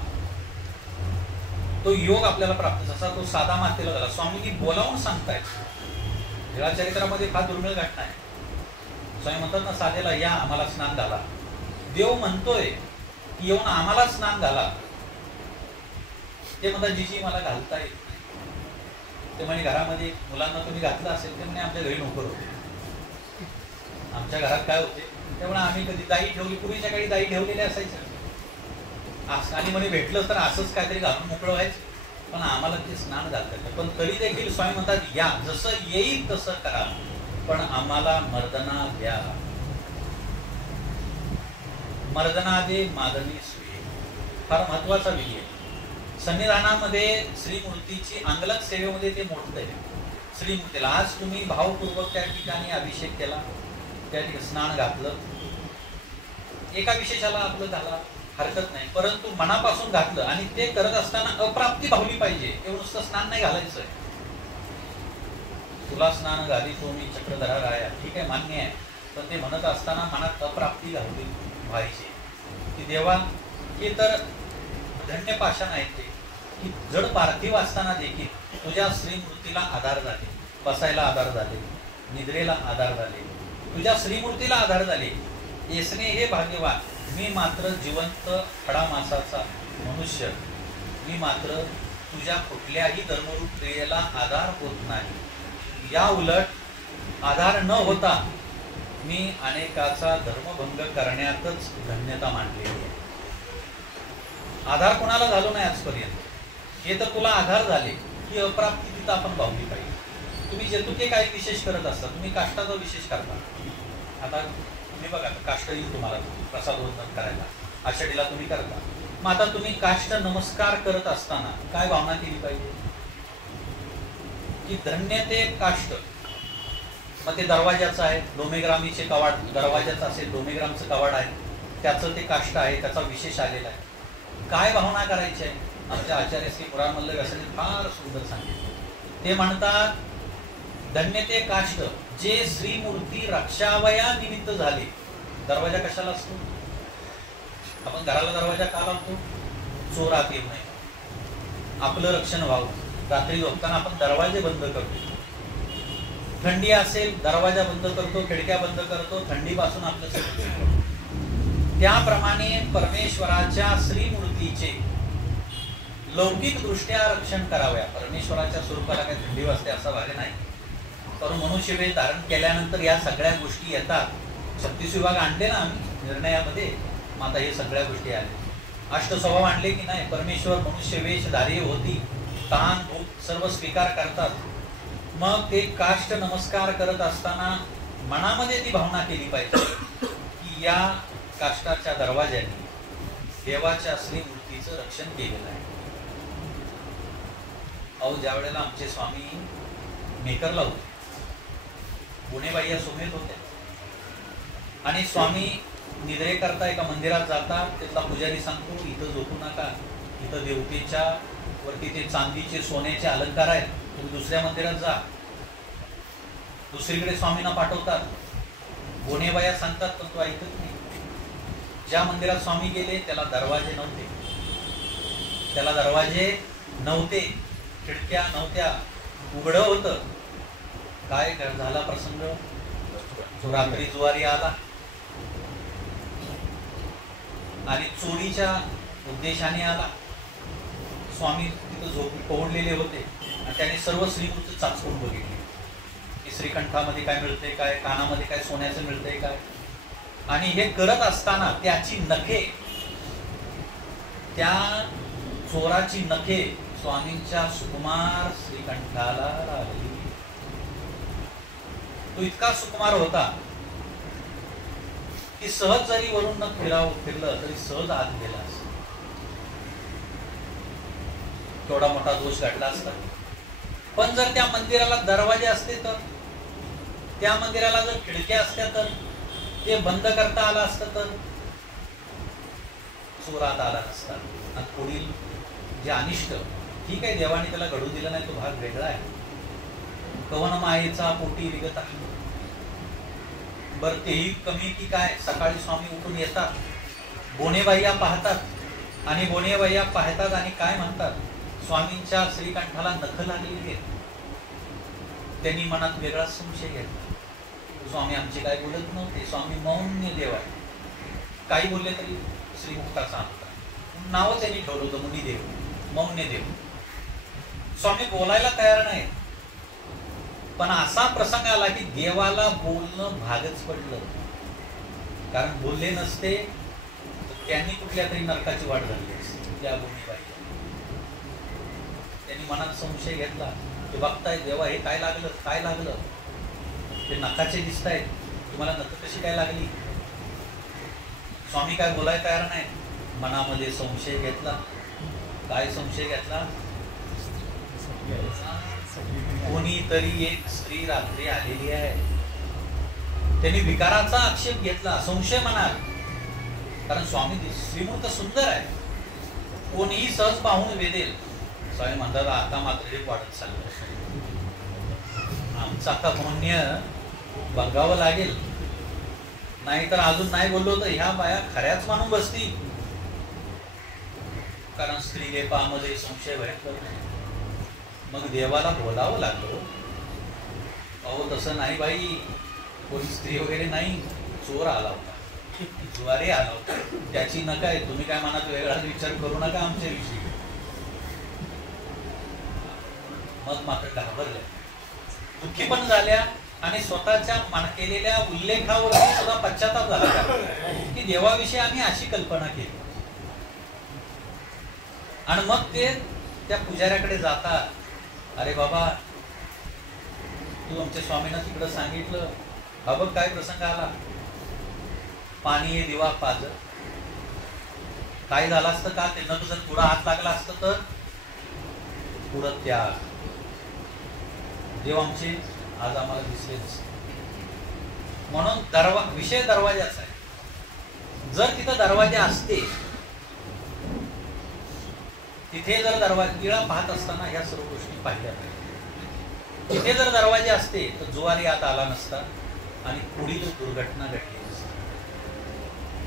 तो योग आपल्याला प्राप्त, जसा तो साधा मातेला झाला. स्वामींनी बोलावून सांगतायत. लीळाचरित्रामध्ये फार दुर्मिळ घटना आहे. स्वामी म्हणतात ना, साधेला या आम्हाला स्नान घाला. देव म्हणतोय की येऊन आम्हाला स्नान घाला. ते म्हणतात जीजी मला घालता येत नाही. ते म्हणे घरामध्ये मुलांना तुम्ही घातलं असेल, ते म्हणे आमच्या घरी नोकर होते. आमच्या घरात काय होते, त्यामुळे आम्ही कधी दाई ठेवली, पूर्वीच्या काळी दाई ठेवलेली असायचं आणि म्हणे भेटलं तर असंच काहीतरी घालून मोकळं व्हायचं, पण आम्हाला ते स्नान घालतात. पण तरी देखील स्वामी म्हणतात या, जसं येईल तसं करा, पण आम्हाला मर्दना द्या. मर्दना दे मादनी सुये, फार महत्वाचा विधी आहे. सन्निधानामध्ये श्रीमूर्तीची अंगलक सेवेमध्ये ते मोठं आहे. श्रीमूर्तीला आज तुम्ही भावपूर्वक त्या ठिकाणी अभिषेक केला, त्या ठिकाणी स्नान घातलं, एका विशेषाला आपलं झाला हरकत नाही, परंतु मनापासून घातलं आणि ते करत असताना अप्राप्ती भावली पाहिजे. एवढं नुसतं स्नान नाही घालायचं. तुला स्नान घाली तो मी चक्रधरा राया, ठीक आहे, मान्य आहे, पण ते म्हणत असताना मनात अप्राप्ती घालली व्हायची की देवा हे तर धन्य पाषाण आहे ते, की जड पार्थिव असताना देखील तुझ्या श्रीमूर्तीला आधार झाले, बसायला आधार झाले, निद्रेला आधार झाले, तुझ्या श्रीमूर्तीला आधार झाले. येसने हे भाग्यवान, मी मात्र जिवंत खडामासाचा मनुष्य, मी मात्र तुझ्या कुठल्याही धर्मरूप क्रियेला आधार होत नाही. या उलट आधार न होता मी अनेकाचा धर्मभंग करण्यातच धन्यता मानलेली आहे. आधार कोणाला झालो नाही आजपर्यंत, हे तर तुला आधार झाले ही अप्राप्ती तिथं आपण पावली पाहिजे. तुम्ही जेतुके काही विशेष करत असता, तुम्ही काष्टाचा विशेष करता. आता तुम्ही बघा, काष्ट येईल तुम्हाला प्रसाद वंदन करायला, आषाढीला तुम्ही करता. मग आता तुम्ही काष्ट नमस्कार करत असताना काय भावना केली पाहिजे की धन्य ते काष्ट. मग ते दरवाजाचं आहे, डोमेग्रामीचे कवाड दरवाजाचं असेल, डोमेग्रामचं कवाड आहे, त्याचं ते काष्ट आहे, त्याचा विशेष आलेला आहे. काय भावना करायची आहे? आमच्या आचार्य श्री पुराणमल्ल व्यासांनी फार सुंदर सांगितलं. ते म्हणतात धन्य ते काष्ट जे श्रीमूर्ती रक्षावया निमित्त झाले. दरवाजा कशाला असतो? आपण घराला दरवाजा का लावतो? चोर आत येऊ नये, आपलं रक्षण व्हावं. रात्री झोपताना आपण दरवाजे बंद करतो. थंडी असेल दरवाजा बंद करतो, खिडक्या बंद करतो, थंडीपासून आपलं संरक्षण करतो. त्याप्रमाणे परमेश्वराच्या श्रीमूर्तीचे लौकिक दृष्ट्या रक्षण कराव्या. परमेश्वराच्या स्वरूपाला काही थंडी वाजते असा भाग नाही, पण मनुष्यवेश धारण केल्यानंतर या सगळ्या गोष्टी येतात. 36 विभाग आणले ना आम्ही निर्णयामध्ये, मग आता हे सगळ्या गोष्टी आल्या. अष्टस्वभाव आणले की नाही? परमेश्वर मनुष्यवेश धारी होती, तान भूत सर्व स्वीकार करतात. मग ते काष्ट नमस्कार करत असताना मनामध्ये ती भावना केली पाहिजे की या काष्टाच्या दरवाज्याने देवाच्या श्रीमूर्तीचं रक्षण केलेलं आहे. अहो, ज्या वेळेला आमचे स्वामी मेकरला होते गुणेबाई या सुमेध होत्या. आणि स्वामी निद्रे करता एका मंदिरात जातात. तिथला पुजारी सांगतो इथं झोपू नका, इथं देवतेच्या वरती ते चांदीचे सोन्याचे अलंकार आहेत, तुम्ही दुसऱ्या मंदिरात जा. दुसरीकडे स्वामींना पाठवतात. गुणेबाया सांगतात पण तो ऐकत नाही. ज्या मंदिरात स्वामी गेले त्याला दरवाजे नव्हते, खिडक्या नव्हत्या, उघडं होतं. काय झाला प्रसंग, जो रात्री जुवारी आला आणि चोरीच्या उद्देशाने आला. स्वामी तिथं झोपी पवडलेले होते आणि त्याने सर्व श्रीमूर्ती चाचपून बघितले की श्रीकंठामध्ये काय मिळतंय, काय कानामध्ये काय सोन्याचं मिळतंय काय. आणि हे करत असताना त्याची नखे, त्या चोराची नखे स्वामींच्या सुकुमार श्रीकंठाला लागली. तो इतका सुकुमार होता की सहज जरी वरून न फिरलं तरी सहज आत गेला असता. थोडा मोठा दोष घडला असता. पण जर त्या मंदिराला दरवाजे असते तर, त्या मंदिराला जर खिडक्या असत्या तर, ते बंद करता आलं असतं तर चोरात आला नसता. आणि पुढील जे अनिष्ट, ठीक आहे देवाने त्याला घडू दिलं नाही, तो भाग वेगळा आहे. कवन मायेचा पोटी विगत आहे. बर तेही कमी की काय, सकाळी स्वामी उठून येतात, बोनेबाईया पाहतात आणि बोनेबाईया पाहतात आणि काय म्हणतात, स्वामींच्या श्रीकंठाला नख लागलेली आहे. त्यांनी मनात वेगळा संशय घेतला. स्वामी आमचे काय बोलत नव्हते, स्वामी मौन्य देव आहे, काही बोलले तरी श्रीमुक्ताचा अंत नावच त्यांनी ठेवलं होतं मुनिदेव, मौन्य देव. स्वामी बोलायला तयार नाही. पण असा प्रसंग आला की देवाला बोलणं भागच पडलं. कारण बोलले नसते तर त्यांनी कुठल्या तरी नरकाची वाट धरली असती त्या भूमीबाई. त्यांनी मनात संशय घेतला की बघताय देवा हे काय लागलं, ते नखाचे दिसत आहेत, तुम्हाला नख कशी काय लागली. स्वामी काय बोलायला तयार नाही. मनामध्ये संशय घेतला. काय संशय घेतला, कोणीतरी एक स्त्री रात्री आलेली आहे. त्यांनी विकाराचा आक्षेप घेतला, संशय मनात. कारण स्वामी श्रीमूर्त सुंदर आहे, कोणीही सहज पाहून वेदेल. स्वामी म्हणतात आता मात्र हे वाढत चाललं, आमचं आता पुण्य बघावं लागेल, नाहीतर अजून नाही बोललो तर ह्या बाया खऱ्याच मानून बसतील. कारण स्त्रीलेपामध्ये संशय भयंकर नाही. मग देवाला बोलावं लागलो, अहो तसं नाही बाई, कोणी स्त्री वगैरे नाही, चोर आला होता, जुवारी आला होता, त्याची नका आहे, तुम्ही काय मनात वेगळा विचार करू नका आमच्या विषयी. मग मात्र घाबरल्या, दुःखी पण झाल्या आणि स्वतःच्या केलेल्या उल्लेखावर सुद्धा पश्चाताप झाला की देवाविषयी आम्ही अशी कल्पना केली. आणि मग ते त्या पुजाऱ्याकडे जातात. अरे बाबा, तू आमच्या स्वामींना तिकडं सांगितलं, हा बघ काय प्रसंग आला, पाणी दिवा पाज. काय झालं असतं का, ते नख जर पुढं हात लागला असतं तर पुढं त्या देव आमचे आज आम्हाला दिसलेच. म्हणून विषय दरवाजाचा आहे. जर तिथं दरवाजे असते, तिथे जर दरवाजे गिळा पाहत असताना ह्या सर्व गोष्टी पाहिल्या पाहिजे. तिथे जर दरवाजे असते तर जुवारी आत आला नसता आणि पुढील दुर्घटना घडली नसती.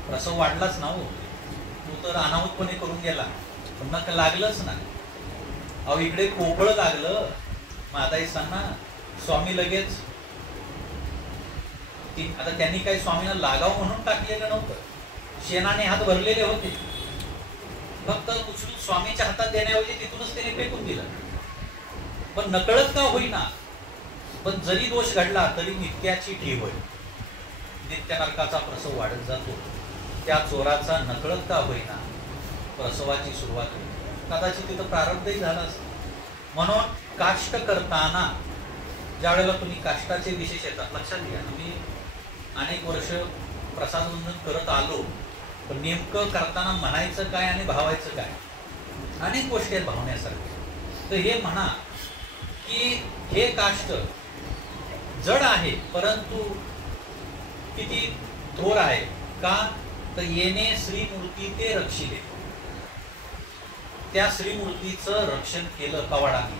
प्रसव वाढलाच ना हो, तो तर अनाहूतपणे करून गेला, पण नक लागलंच ना. अहो इकडे पोकळ लागलं, माता सांना स्वामी लगेच आता त्यांनी काही स्वामींना लागाव म्हणून टाकलेलं नव्हतं, शेणाने हात भरलेले होते, फक्त उचलून स्वामीच्या हातात देण्याऐवजी तिथूनच त्याने फेकून दिलं. पण नकळत का होईना, पण जरी दोष घडला तरी नित्याची ठेव होईल, नित्य नरकाचा प्रसव वाढत जातो. त्या चोराचा नकळत का होईना प्रसवाची सुरुवात होईल. कदाचित तिथं प्रारब्धही झाला असतं. म्हणून काष्ट करताना ज्या वेळेला तुम्ही काष्टाचे विशेष येतात, लक्षात घ्या. मी अनेक वर्ष प्रसाद वंदन करत आलो, पण नेमकं करताना म्हणायचं काय आणि भावायचं काय, अनेक गोष्टी आहेत भावण्यासारख्या. तर हे म्हणा की हे काष्ट जड आहे परंतु किती थोर आहे का तर येणे श्रीमूर्ती ते रक्षिले. त्या श्रीमूर्तीचं रक्षण केलं कवाडाने.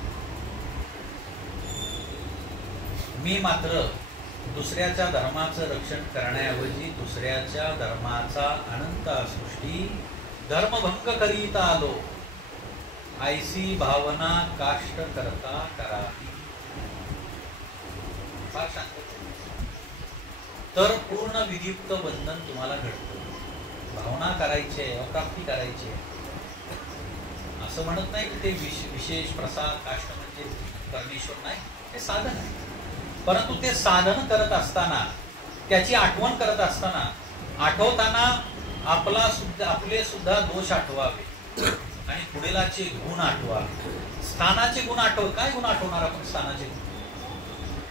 मी मात्र दुसऱ्याच्या धर्माचं रक्षण करण्याऐवजी दुसऱ्याच्या धर्माचा अनंत सृष्टी धर्मभंग करीत आलो. ऐसी भावना काष्ट करता करावी. फार शांत. तर पूर्ण विधियुक्त बंधन तुम्हाला घडतं. भावना करायची आहे, अप्राप्ती करायची आहे. असं म्हणत नाही की ते विशेष प्रसाद काष्ट म्हणजे परमेश्वर नाही, ते साधन आहे. परंतु ते साधन करत असताना त्याची आठवण करत असताना आठवताना आपले सुद्धा दोष आठवावे आणि पुढेलाचे गुण आठवावे. स्थानाचे गुण काय गुण आठवणार आपण स्थानाचे गुण?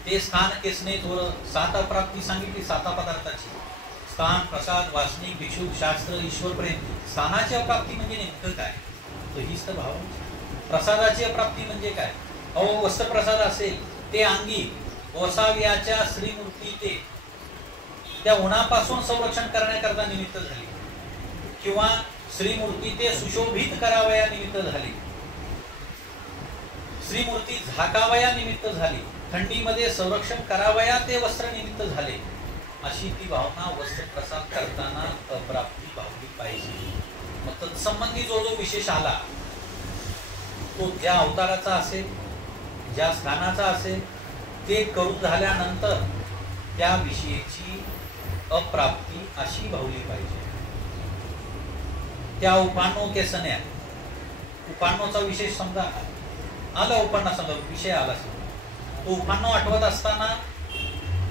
ते स्थान केसने थोर 7 अप्राप्ती सांगितली 7 पदार्थाची. स्थान, प्रसाद, वासनिक, भिक्षुक, शास्त्र, ईश्वर प्रेम. स्थानाची अप्राप्ती म्हणजे नेमकं काय? तर हीच तर भाव. प्रसादाची अप्राप्ती म्हणजे काय? वस्त्रप्रसाद असेल ते अंगी गोसाव्याच्या श्रीमूर्ती ते त्या उन्हापासून संरक्षण करण्याकरता निमित्त झाली किंवा श्रीमूर्ती ते सुशोभित करावया निमित्त झाली. श्रीमूर्ती झाकावया निमित्त झाली. थंडीमध्ये संरक्षण करावया ते वस्त्र निमित्त झाले. अशी ती भावना वस्त्र प्रसाद करताना अप्राप्ती भावली पाहिजे. मग तत्संबंधी जो विशेष आला तो ज्या अवताराचा असेल, ज्या स्थानाचा असेल, ते करून झाल्यानंतर त्या विषयीची अप्राप्ती अशी भावली पाहिजे. त्या उपानो केसन्या, उपानोचा विशेष समजा आला, उपान्ना समजा विषय आला समजा, तो उपानो आठवत असताना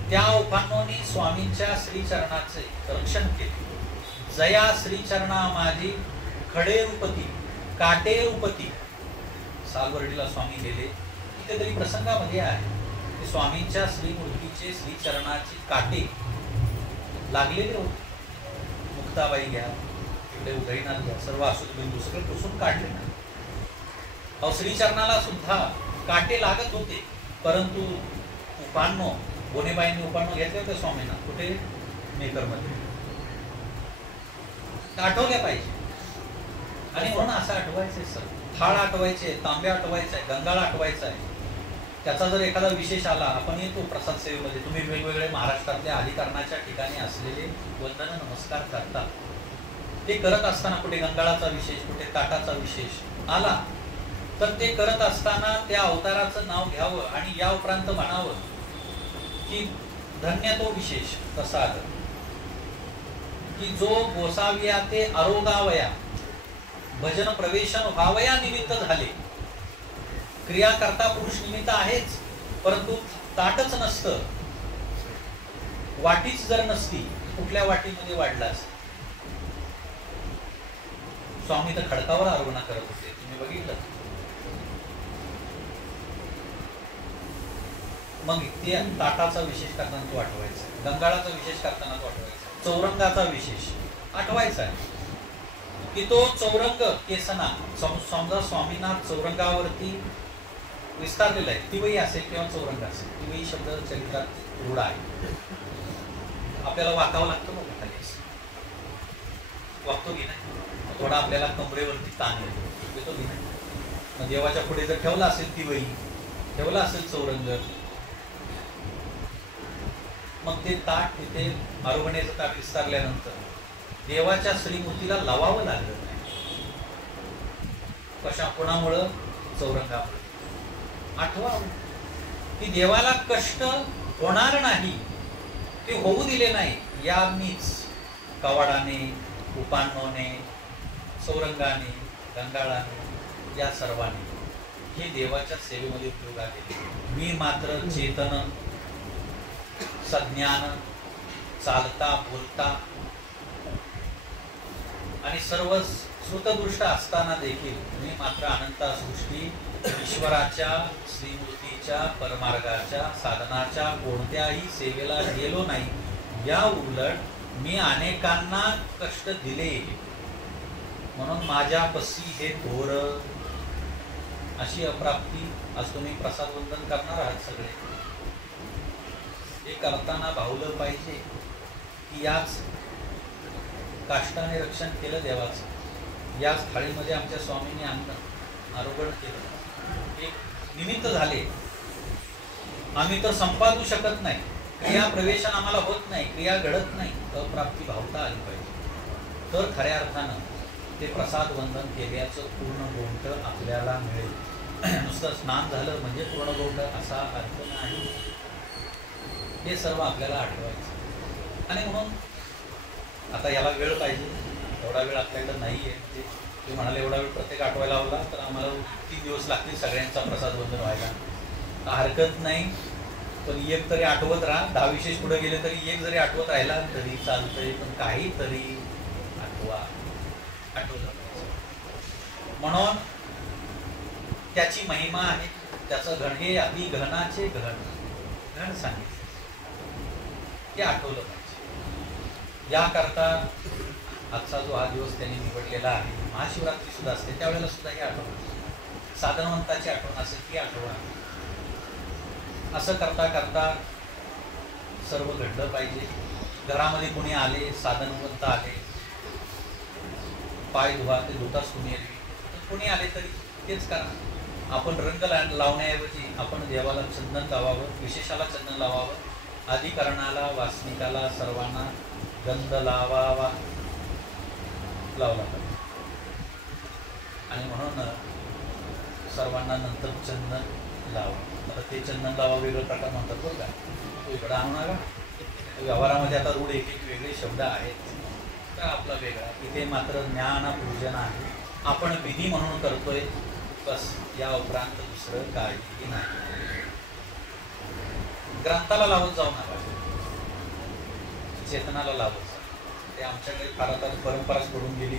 त्या उपानोनी स्वामींच्या श्रीचरणाचे रक्षण केले. जया श्रीचरणा माझी खडे रूपती काटे रूपती. सालवर्डीला स्वामी गेले, कितीतरी प्रसंगामध्ये आहे स्वामींच्या श्रीमूर्तीचे श्रीचरणाची काटे लागलेले होते. मुक्ताबाई घ्या, इकडे उदयनाथ घ्या, सर्व असुरबिंदू सगळे पुसून काढले ना. श्रीचरणाला सुद्धा काटे लागत होते. परंतु उपान्नो बोनेबाईंनी उपान्नो घेतले होते स्वामींना. कुठे? मेकरमध्ये. आठवल्या पाहिजे. आणि म्हणून असं आठवायचंय सर. थाळ आठवायचे, तांब्या आठवायचा आहे, गंगाळ आठवायचा आहे. त्याचा जर एखादा विशेष आला, आपण येतो प्रसाद सेवेमध्ये, तुम्ही वेगवेगळे महाराष्ट्रातल्या अधिकरणाच्या ठिकाणी असलेले वंदन नमस्कार करता. ते करत असताना कुठे गंगाळाचा विशेष, कुठे ताटाचा विशेष आला तर ते करत असताना त्या अवताराचं नाव घ्यावं आणि या उपरांत म्हणावं की धन्य तो विशेष प्रसाद की जो गोसाव्या ते आरोगावया भजन प्रवेशन व्हावया निमित्त झाले. क्रिया करता पुरुष निमित्त आहेच, परंतु ताटच नसतं, वाटीच जर नसती, कुठल्या वाटीमध्ये वाढला असत. स्वामी तर खडकावर आरोहण करत होते, तुम्ही बघितलं. मग ते ताटाचा विशेष करताना तो आठवायचा, गंगाळाचा विशेष करताना तो आठवायचा, चौरंगाचा विशेष आठवायचा आहे की तो चौरंग केसना. समजा स्वामींना चौरंगावरती विस्तारलेला आहे. तिवई असेल किंवा चौरंग असेल. तिवई शब्द चरित्रात रूढ आहे. आपल्याला वाकावं लागतं मग खाली वागतो की नाही. थोडा आपल्याला कमरेवरती ताण येतो की नाही. मग देवाच्या पुढे जर ठेवला असेल तिवई, ठेवला असेल चौरंग, मग ते ताट तिथे आरोहण्याचं ताट विस्तारल्यानंतर देवाच्या श्रीमूर्तीला लावावं लागलं नाही. कशा कोणामुळं? चौरंगामुळे. आठवा की देवाला कष्ट होणार नाही ते होऊ दिले नाही. या मीच कवाडाने, उपान्नोने, चौरंगाने, गंगाळाने, या सर्वांनी हे देवाच्या सेवेमध्ये उपयोगात केले. मी मात्र चेतन, सज्ञान, चालता बोलता आणि सर्व श्रुतदृष्ट असताना देखील मी मात्र अनंता सृष्टी ईश्वराच्या श्रीमूर्तीच्या परमार्गाच्या साधनाच्या कोणत्याही सेवेला गेलो नाही. या उलट मी अनेकांना कष्ट दिले म्हणून माझ्या पसी हे थोर. अशी अप्राप्ती आज तुम्ही प्रसाद वंदन करणार आहात सगळे. करताना भावलं पाहिजे की याच काष्टाने रक्षण केलं देवाचं, याच थाळीमध्ये आमच्या स्वामींनी अन्न आरोग्य केलं, एक निमित्त झाले. आम्ही तर संपादू शकत नाही, क्रिया प्रवेशन आम्हाला होत नाही, क्रिया घडत नाही, अप्राप्ती भावता आली पाहिजे. तर खऱ्या अर्थानं ते प्रसाद वंदन केल्याचं पूर्ण गोंट आपल्याला मिळेल. नुसतं स्नान झालं म्हणजे पूर्ण गोंट असा अर्थ नाही. हे सर्व आपल्याला आठवायचं. आणि म्हणून आता याला वेळ पाहिजे, एवढा वेळ आपल्याकडे नाही आहे. म्हणजे तुम्ही म्हणाले एवढा वेळ प्रत्येक आठवायला लावला तर आम्हाला 3 दिवस लागतील सगळ्यांचा प्रसाद वंदन व्हायला. हरकत नाही, पण एक तरी आठवत राहा. 10 विशेष पुढे गेले तरी एक जरी आठवत राहिला तरी चालतंय, पण काहीतरी आठवलं. म्हणून त्याची महिमा आहे, त्याचं घण हे आधी घनाचे घण सांगितले, ते आठवलं पाहिजे. याकरता आजचा जो हा दिवस त्यांनी निवडलेला आहे, महाशिवरात्री सुद्धा असते त्यावेळेला सुद्धा हे आठवण, साधनवंताची आठवण असेल ती आठवण. असं करता करता सर्व घडलं पाहिजे. घरामध्ये कोणी आले, साधनवंत आले, पाय धुवा ते धुताच कोणी आले, कोणी आले तरी तेच करा. आपण रंग लावण्याऐवजी आपण देवाला चंदन लावावं, विशेषाला चंदन लावावं, अधिकरणाला, वासनिकाला, सर्वांना गंध लावावा, लावला पाहिजे. आणि म्हणून सर्वांना नंतर चंदन लावा. आता ते चंदन लावा वेगळं प्रकार म्हणतात बरं का, तो इकडं आणू नका. व्यवहारामध्ये आता रूढ एक वेगळे शब्द आहेत, तर आपला वेगळा. इथे मात्र ज्ञानपूजन आहे, आपण विधी म्हणून करतोय बस, या उपरांत दुसरं काहीही नाही. ग्रंथाला लावत जाऊ नका, चेतनाला लावत जा. ते आमच्याकडे फार आता परंपराच पडून गेली,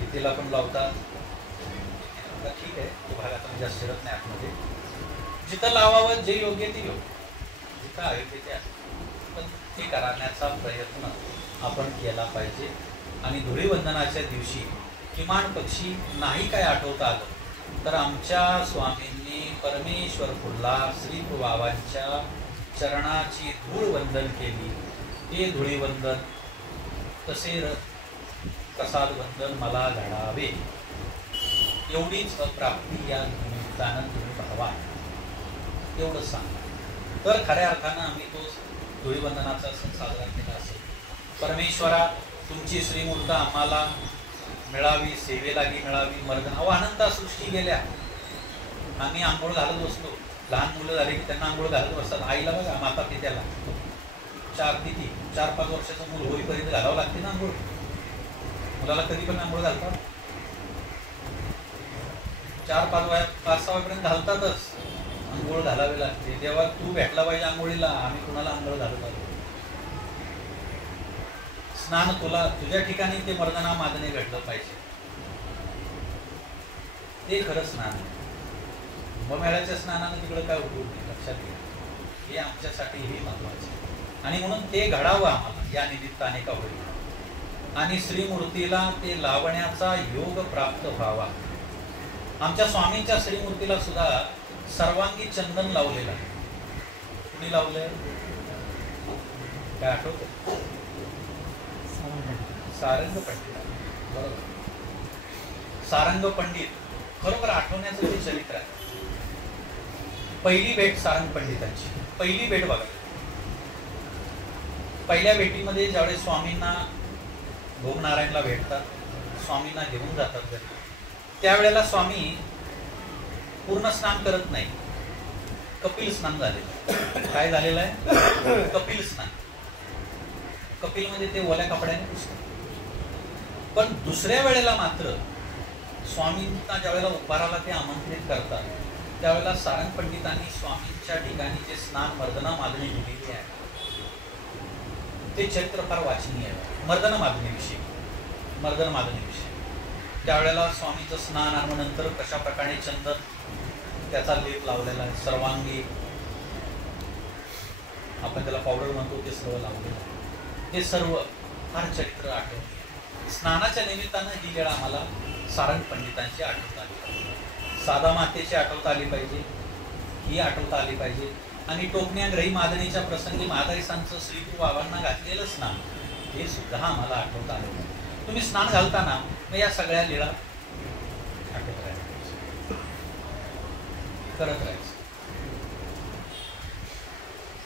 गीतेला पण लावतात. ठीक आहे, तो भाग आता जास्त शिरत नाही आतमध्ये. जिथं लावावं जे योग्य ते योग्य, जिथं आहे तिथे आहे, पण ते करण्याचा प्रयत्न आपण केला पाहिजे. आणि धुळीवंदनाच्या दिवशी किमान पक्षी नाही काय आठवता आलं तर आमच्या स्वामींनी परमेश्वर फुल्ला श्री बाबांच्या चरणाची धूळवंदन केली. ते धुळीवंदन तसे प्रसाद वंदन मला घडावे, एवढीच प्राप्ती या निमित्तानं तुम्ही भावा, एवढं सांग. तर खऱ्या अर्थानं आम्ही तो धुळीवंदनाचा सण साजरा केला असेल. परमेश्वरा तुमची श्रीमूर्त आम्हाला मिळावी, सेवेलागी मिळावी. मर्दन आनंदा सृष्टी गेल्या, आम्ही आंघोळ घालत बसतो. लहान मुलं झाले की त्यांना आंघोळ घालत बसतात. आईला बघा, माता पित्याला 4-5 वर्षाचं मूल होईपर्यंत घालावं लागते ना आंघोळ. मुलाला कधी पण आंघोळ घालतात, 4-5-6 वयापर्यंत घालतातच. आंघोळ घालावी लागते. तेव्हा तू भेटला पाहिजे आंघोळीला, आम्ही कुणाला आंघोळ घालत आलो. स्नान तुझ्या ठिकाणी ते मर्दना मादने घडलं पाहिजे, ते खरं स्नान आहे. कुंभमेळ्याच्या स्नानानं तिकडं काय उपयोग नाही, लक्षात घ्या. हे आमच्यासाठी हे महत्वाचे. आणि म्हणून ते घडावं आम्हाला या निमित्ताने का होईल. आणि श्रीमूर्तीला ते लावण्याचा योग प्राप्त व्हावा. आमच्या स्वामींच्या श्रीमूर्तीला सुद्धा सर्वांगी चंदन लावलेलं आहे. कुणी लावलंय काय आठवत? सारंग पंडित, बरोबर. सारंग पंडित खरोखर आठवण्याचं ते चरित्र आहे. पहिली भेट सारंग पंडितांची, पहिली भेट बघा. पहिल्या भेटीमध्ये ज्यावेळेस स्वामींना भोगनारायणला भेटतात, स्वामींना घेऊन जातात घरी, त्यावेळेला स्वामी पूर्ण स्नान करत नाही, कपिल स्नान झालेलं. काय झालेलं आहे? कपिल स्नान. कपिल म्हणजे ते ओल्या कपड्याने पुसतात. पण दुसऱ्या वेळेला मात्र स्वामींना ज्या वेळेला उपहाराला ते आमंत्रित करतात, त्यावेळेला सारंग पंडितांनी स्वामींच्या ठिकाणी जे स्नान मर्दना मादनी दिलेली आहे ते चरित्र फार वाचनीय आहे. मर्दन मादनीविषयी, मर्दन मादनीविषयी त्यावेळेला स्वामीचं स्नान आणि नंतर कशा प्रकारे चंदन त्याचा लेप लावलेला आहे, सर्वांगी आपण त्याला पावडर म्हणतो ते सर्व लावलेलं आहे. हे सर्व फार चरित्र आठवण. स्नानाच्या निमित्तानं ही वेळा आम्हाला सारंग पंडितांची आठवता आली पाहिजे, साधा मातेची आठवता आली पाहिजे, ही आठवता आली पाहिजे. आणि टोकण्या ग्रही मादणीच्या प्रसंगी महादाईसांचं श्रीगुरु बाबांना घातलेलं स्नान हे सुद्धा आम्हाला आठवत आलं. तुम्ही स्नान घालताना मग या सगळ्या लीळा आठवत राहायचं, करत राहायचं.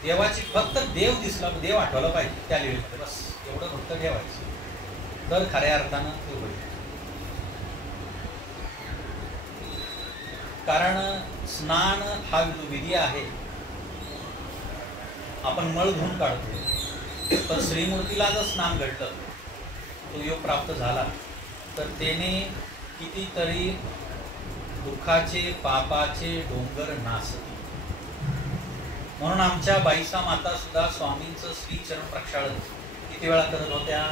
देवाची फक्त देव दिसला, देव आठवला पाहिजे त्या लीळेमध्ये, बस एवढं फक्त ठेवायचं, तर खऱ्या अर्थानं ते होईल. कारण स्नान हा विधी आहे, आपण मळ धुवून काढतो, पण श्रीमूर्तीला जर स्नान घडलं, तो योग प्राप्त झाला, तर त्याने कितीतरी दुःखाचे पापाचे डोंगर नासतील. म्हणून आमच्या बाईसा माता सुद्धा स्वामींचं श्रीचरण प्रक्षाळन किती वेळा करत होत्या?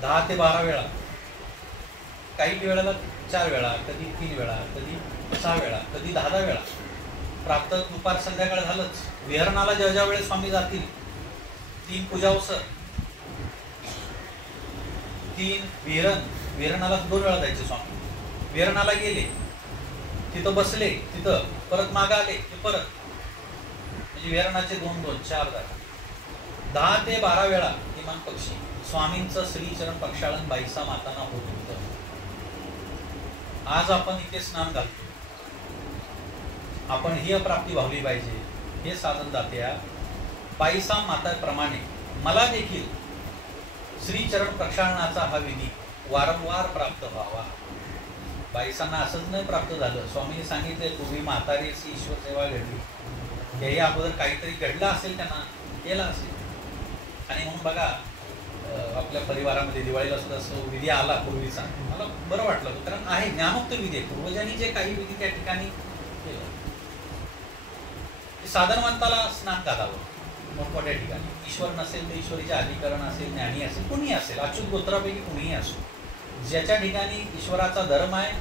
10 ते 12 वेळा, काही वेळेला 4 वेळा, कधी 3 वेळा, कधी 6 वेळा, कधी 10 वेळा. प्राप्त दुपार संध्याकाळ झालंच. विहरणाला ज्या ज्या वेळेस स्वामी जातील, 3 पूजावसर, 3 विहरणाला 2 वेळा जायचे स्वामी. विहरणाला गेले, तिथं बसले, तिथं परत मागे आले की परत, म्हणजे विहरणाचे 2-2 4 झाले. 10 ते 12 वेळा किमान पक्षी स्वामींचं श्रीचरण प्रक्षाळन बाईसा मातांना होत होतं. आज आपण इथे स्नान घालतो, आपण ही अप्राप्ती भावली पाहिजे. हे साधन दात्या बाईसा माताप्रमाणे मला देखील श्रीचरण प्रक्षाळनाचा हा विधी वारंवार प्राप्त व्हावा. बाईसांना असंच नाही प्राप्त झालं. स्वामींनी सांगितले, पूर्वी म्हातारीची ईश्वर सेवा घडली, हेही अगोदर काहीतरी घडलं असेल, त्यांना केलं असेल. आणि म्हणून बघा, आपल्या परिवारामध्ये दिवाळीला सुद्धा असं विधी आला पूर्वीचा, मला बरं वाटलं, कारण आहे ज्ञानोक्त विधी, पूर्वजांनी जे काही विधी त्या ठिकाणी केलं. साधनवंताला स्नान घालावं मोठमोठ्या ठिकाणी. ईश्वर नसेल तर ईश्वरीचे अधिकरण असेल, ज्ञानी असेल, कुणीही असेल, अच्युत गोत्रापैकी कुणीही असो, ज्याच्या ठिकाणी ईश्वराचा धर्म आहे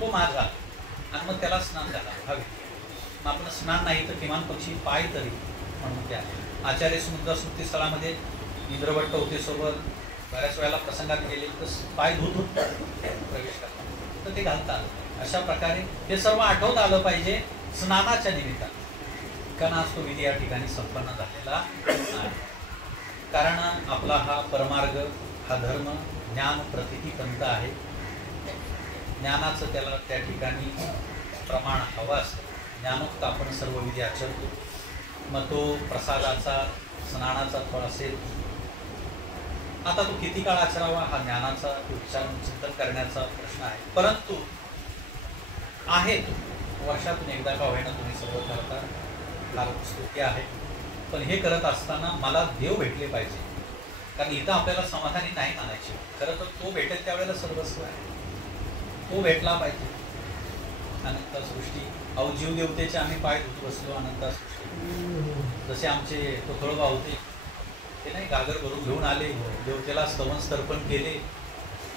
तो माझा, आणि मग त्याला स्नान घालावं हा विधी. मग आपण स्नान नाही तर किमान पक्षी पाय तरी म्हणून त्या आचार्य समुद्र स्मृतीस्थळामध्ये इंद्रभट्ट होते सोबत, बऱ्याच वेळेला प्रसंगात गेले तर पाय धुत प्रवेश करतात, तर ते घालतात. अशा प्रकारे हे सर्व आठवत आलं पाहिजे स्नानाच्या निमित्तानं, कारण आज तो विधी या ठिकाणी संपन्न झालेला आहे. कारण आपला हा परमार्ग, हा धर्म ज्ञान प्रतिती पंथ आहे. ज्ञानाचं त्याला त्या ठिकाणी प्रमाण हवं असतं. ज्ञानोक्त आपण सर्व विधी आचरतो. मग तो प्रसादाचा, स्नानाचा फळ असेल, आता तो किती काळ आचरावा हा ज्ञानाचा विचार चिंतन करण्याचा प्रश्न आहे. परंतु आहे तो वर्षातून एकदा का होईना तुम्ही सर्व करता, फार स्तुती आहे. पण हे करत असताना मला देव भेटले पाहिजे, कारण इथं आपल्याला समाधानी नाही मानायचे. खरं तर तो भेटेल त्यावेळेला सर्वस्व आहे, तो भेटला पाहिजे. अनंत सृष्टी, अहो जीव देवतेचे आम्ही पाय धुत बसलो. अनंत सृष्टी जसे आमचे कोथळबा होते, ते नाही गागर भरून घेऊन आले, देवतेला स्तवन तर्पण केले,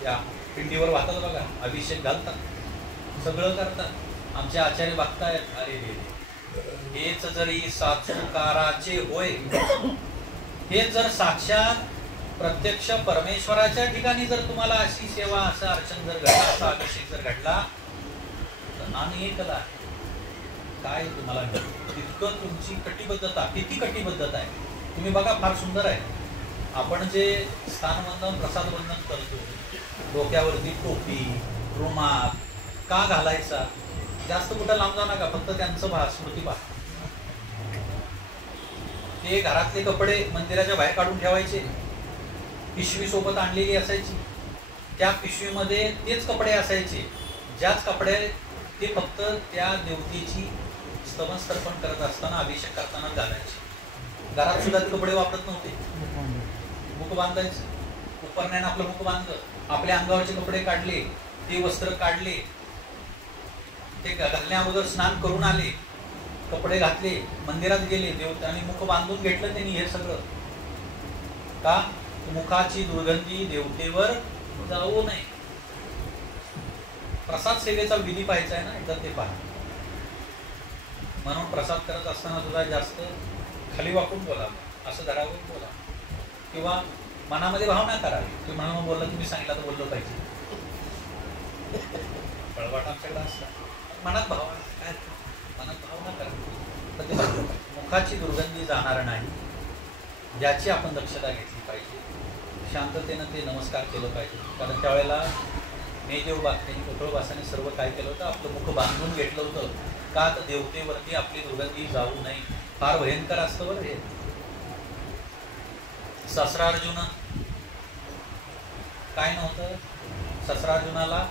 या पिंडीवर वाहतात बघा, अभिषेक घालतात, सगळं करतात. आमचे आचार्य बघतायत, अरे हेच जरी साचुकाराचे होय, हे जर साक्षात प्रत्यक्ष परमेश्वराच्या ठिकाणी जर तुम्हाला अशी सेवा, असं अर्चन जर घडला, असा अभिषेक जर घडला, तर नानी एकला काय तुम्हाला तितकं तुमची कटिबद्धता, किती कटिबद्धता आहे तुम्ही बघा. फार सुंदर आहे. आपण जे स्थानवंदन, प्रसादवंदन करतो, डोक्यावरती टोपी, रुमाल का घालायचा? जास्त कुठं लांब जाऊ नका, फक्त त्यांचं स्मृती पहा. ते घरातले कपडे मंदिराच्या बाहेर काढून ठेवायचे, पिशवी सोबत आणलेली असायची, त्या पिशवीमध्ये तेच कपडे असायचे, ज्याच कपडे ते फक्त त्या देवतेची स्तवन तर्पण करत असताना, अभिषेक करताना घालायचे. घरात सुद्धा ते कपडे वापरत नव्हते. मुख बांधायचं, उपरण्यानं आपलं मुख बांधलं, आपल्या अंगावरचे कपडे काढले, ते वस्त्र काढले, ते घालण्या अगोदर स्नान करून आले, कपडे घातले, मंदिरात गेले, देवतांनी मुख बांधून घेतलं त्यांनी. हे सगळं का? मुखाची दुर्गंधी देवतेवर जाऊ नये. प्रसाद सेवेचा विधी पाहायचा आहे ना, एकदा ते पहा. म्हणून प्रसाद करत असताना सुद्धा जास्त खाली वाकून बोला, असं धरावून बोला, किंवा मनामध्ये भावना करावी. तुम्ही म्हणून बोलला, तुम्ही सांगितलं तर बोललं पाहिजे. पळवाट आमच्याकडे असतात, मनात भावना काय, मनात भावना करा तर ते बघलं पाहिजे. मुखाची दुर्गंधी जाणार नाही, याची आपण दक्षता घेतली पाहिजे. शांततेनं ते नमस्कार केलं पाहिजे. कारण त्यावेळेला मेदेव बागतेने कोटळबासाने सर्व काय केलं होतं, आपलं मुख बांधून घेतलं होतं. का तर देवतेवरती आपली दुर्गंधी जाऊ नये. फार भयंकर असतं बरं हे. सस्रार्जुन काय नव्हतं, सस्रार्जुनाला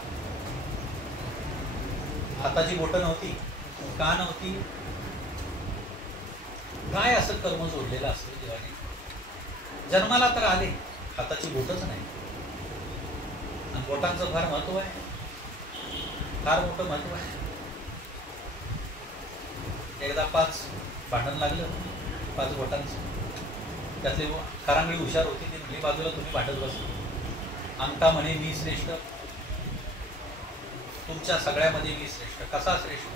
हाताची बोटं नव्हती. का नव्हती? काय असं कर्म जोडलेलं असतं देवाने. जन्माला तर आले, हाताची बोटच नाही. आणि बोटांचं फार महत्व आहे, फार मोठं महत्व आहे. एकदा 5 भांडण लागलं 5 बोटांचं. त्यातली करांगडी हुशार होती, ती म्हणली बाजूला तुम्ही भांडत बसला. अंका म्हणे मी श्रेष्ठ, तुमच्या सगळ्यामध्ये मी श्रेष्ठ. कसा श्रेष्ठ?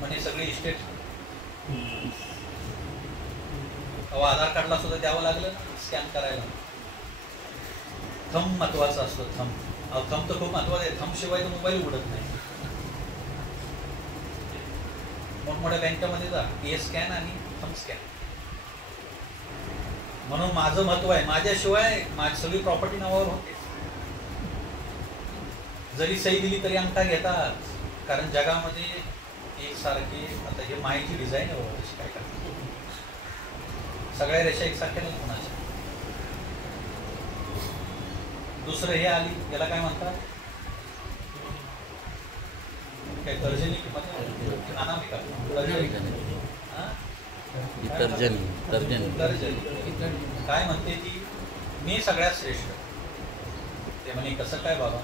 म्हणे सगळे इस्टेट. आधार कार्डला सुद्धा द्यावं लागलं स्कॅन करायला. थंब महत्वाचा असतो. थंब तर खूप महत्वाचा आहे. थंब शिवाय तर मोबाईल उघडत नाही. मोठमोठ्या बँकेमध्ये जा, ए स्कॅन आणि थंब स्कॅन. म्हणून माझं महत्व आहे. माझ्याशिवाय माझी सगळी प्रॉपर्टी नावावर होते. जरी सही दिली तरी अंगठा घेतात. कारण जगामध्ये एकसारखे, आता हे मायेची डिझाईन आहे बाबा, तशी काय करतात. सगळ्या रेषा एकसारख्या नाही कोणाच्या. दुसरं हे आली, याला काय म्हणतात, काय तर्जनी किंमत अनामिका. काय म्हणते ती, मी सगळ्यात श्रेष्ठ. ते म्हणे कसं काय बाबा?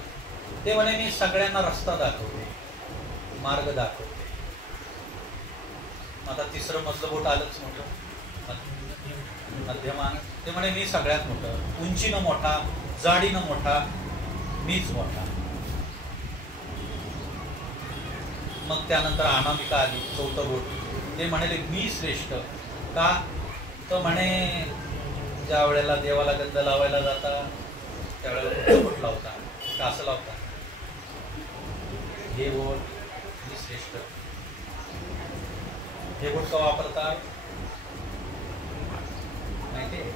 ते म्हणे मी सगळ्यांना रस्ता दाखवते, मार्ग दाखवते. आता तिसरं मधलं बोट आलंच मोठं, मध्यमान. ते म्हणे मी सगळ्यात मोठं, उंचीनं मोठा, जाडीनं मोठा, मीच मोठा. मग त्यानंतर अनामिका आली, 4थं बोट. ते म्हणाले मी श्रेष्ठ. का? तर म्हणे ज्या वेळेला देवाला गंध लावायला जाता त्यावेळेला बोट लावता का असं लावता, हे बोट मी श्रेष्ठ. हे बोट का वापरता माहिती आहे?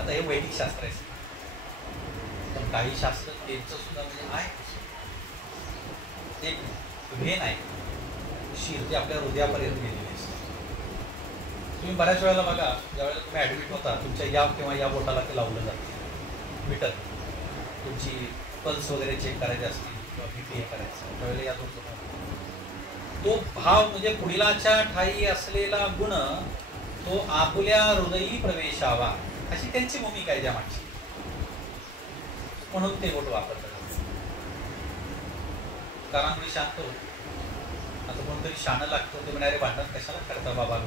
आता हे वैदिक शास्त्र आहे, पण काही शास्त्र त्यांचं सुद्धा म्हणजे आहे. एक वेन आहे, शीर, ते आपल्या हृदयापर्यंत गेलेली असते. तुम्ही बऱ्याच वेळेला बघा, ज्यावेळेला तुम्ही ॲडमिट होता, तुमच्या या किंवा या बोटाला ते लावलं जातं मीटर. तुमची पल्स वगैरे चेक करायची असतील किंवा BP हे करायचं, त्यावेळेला या दोन तो भाव म्हणजे पुढीलाच्या ठाई असलेला गुण तो आपुल्या हृदयी प्रवेशावा, अशी त्यांची भूमिका आहे त्या मागची. म्हणून ते बोट वापरतात. कारांगडी शांत होत. आता कोणतरी शाणं लागतं, ते म्हणारे भांडण कशाला करता बाबा?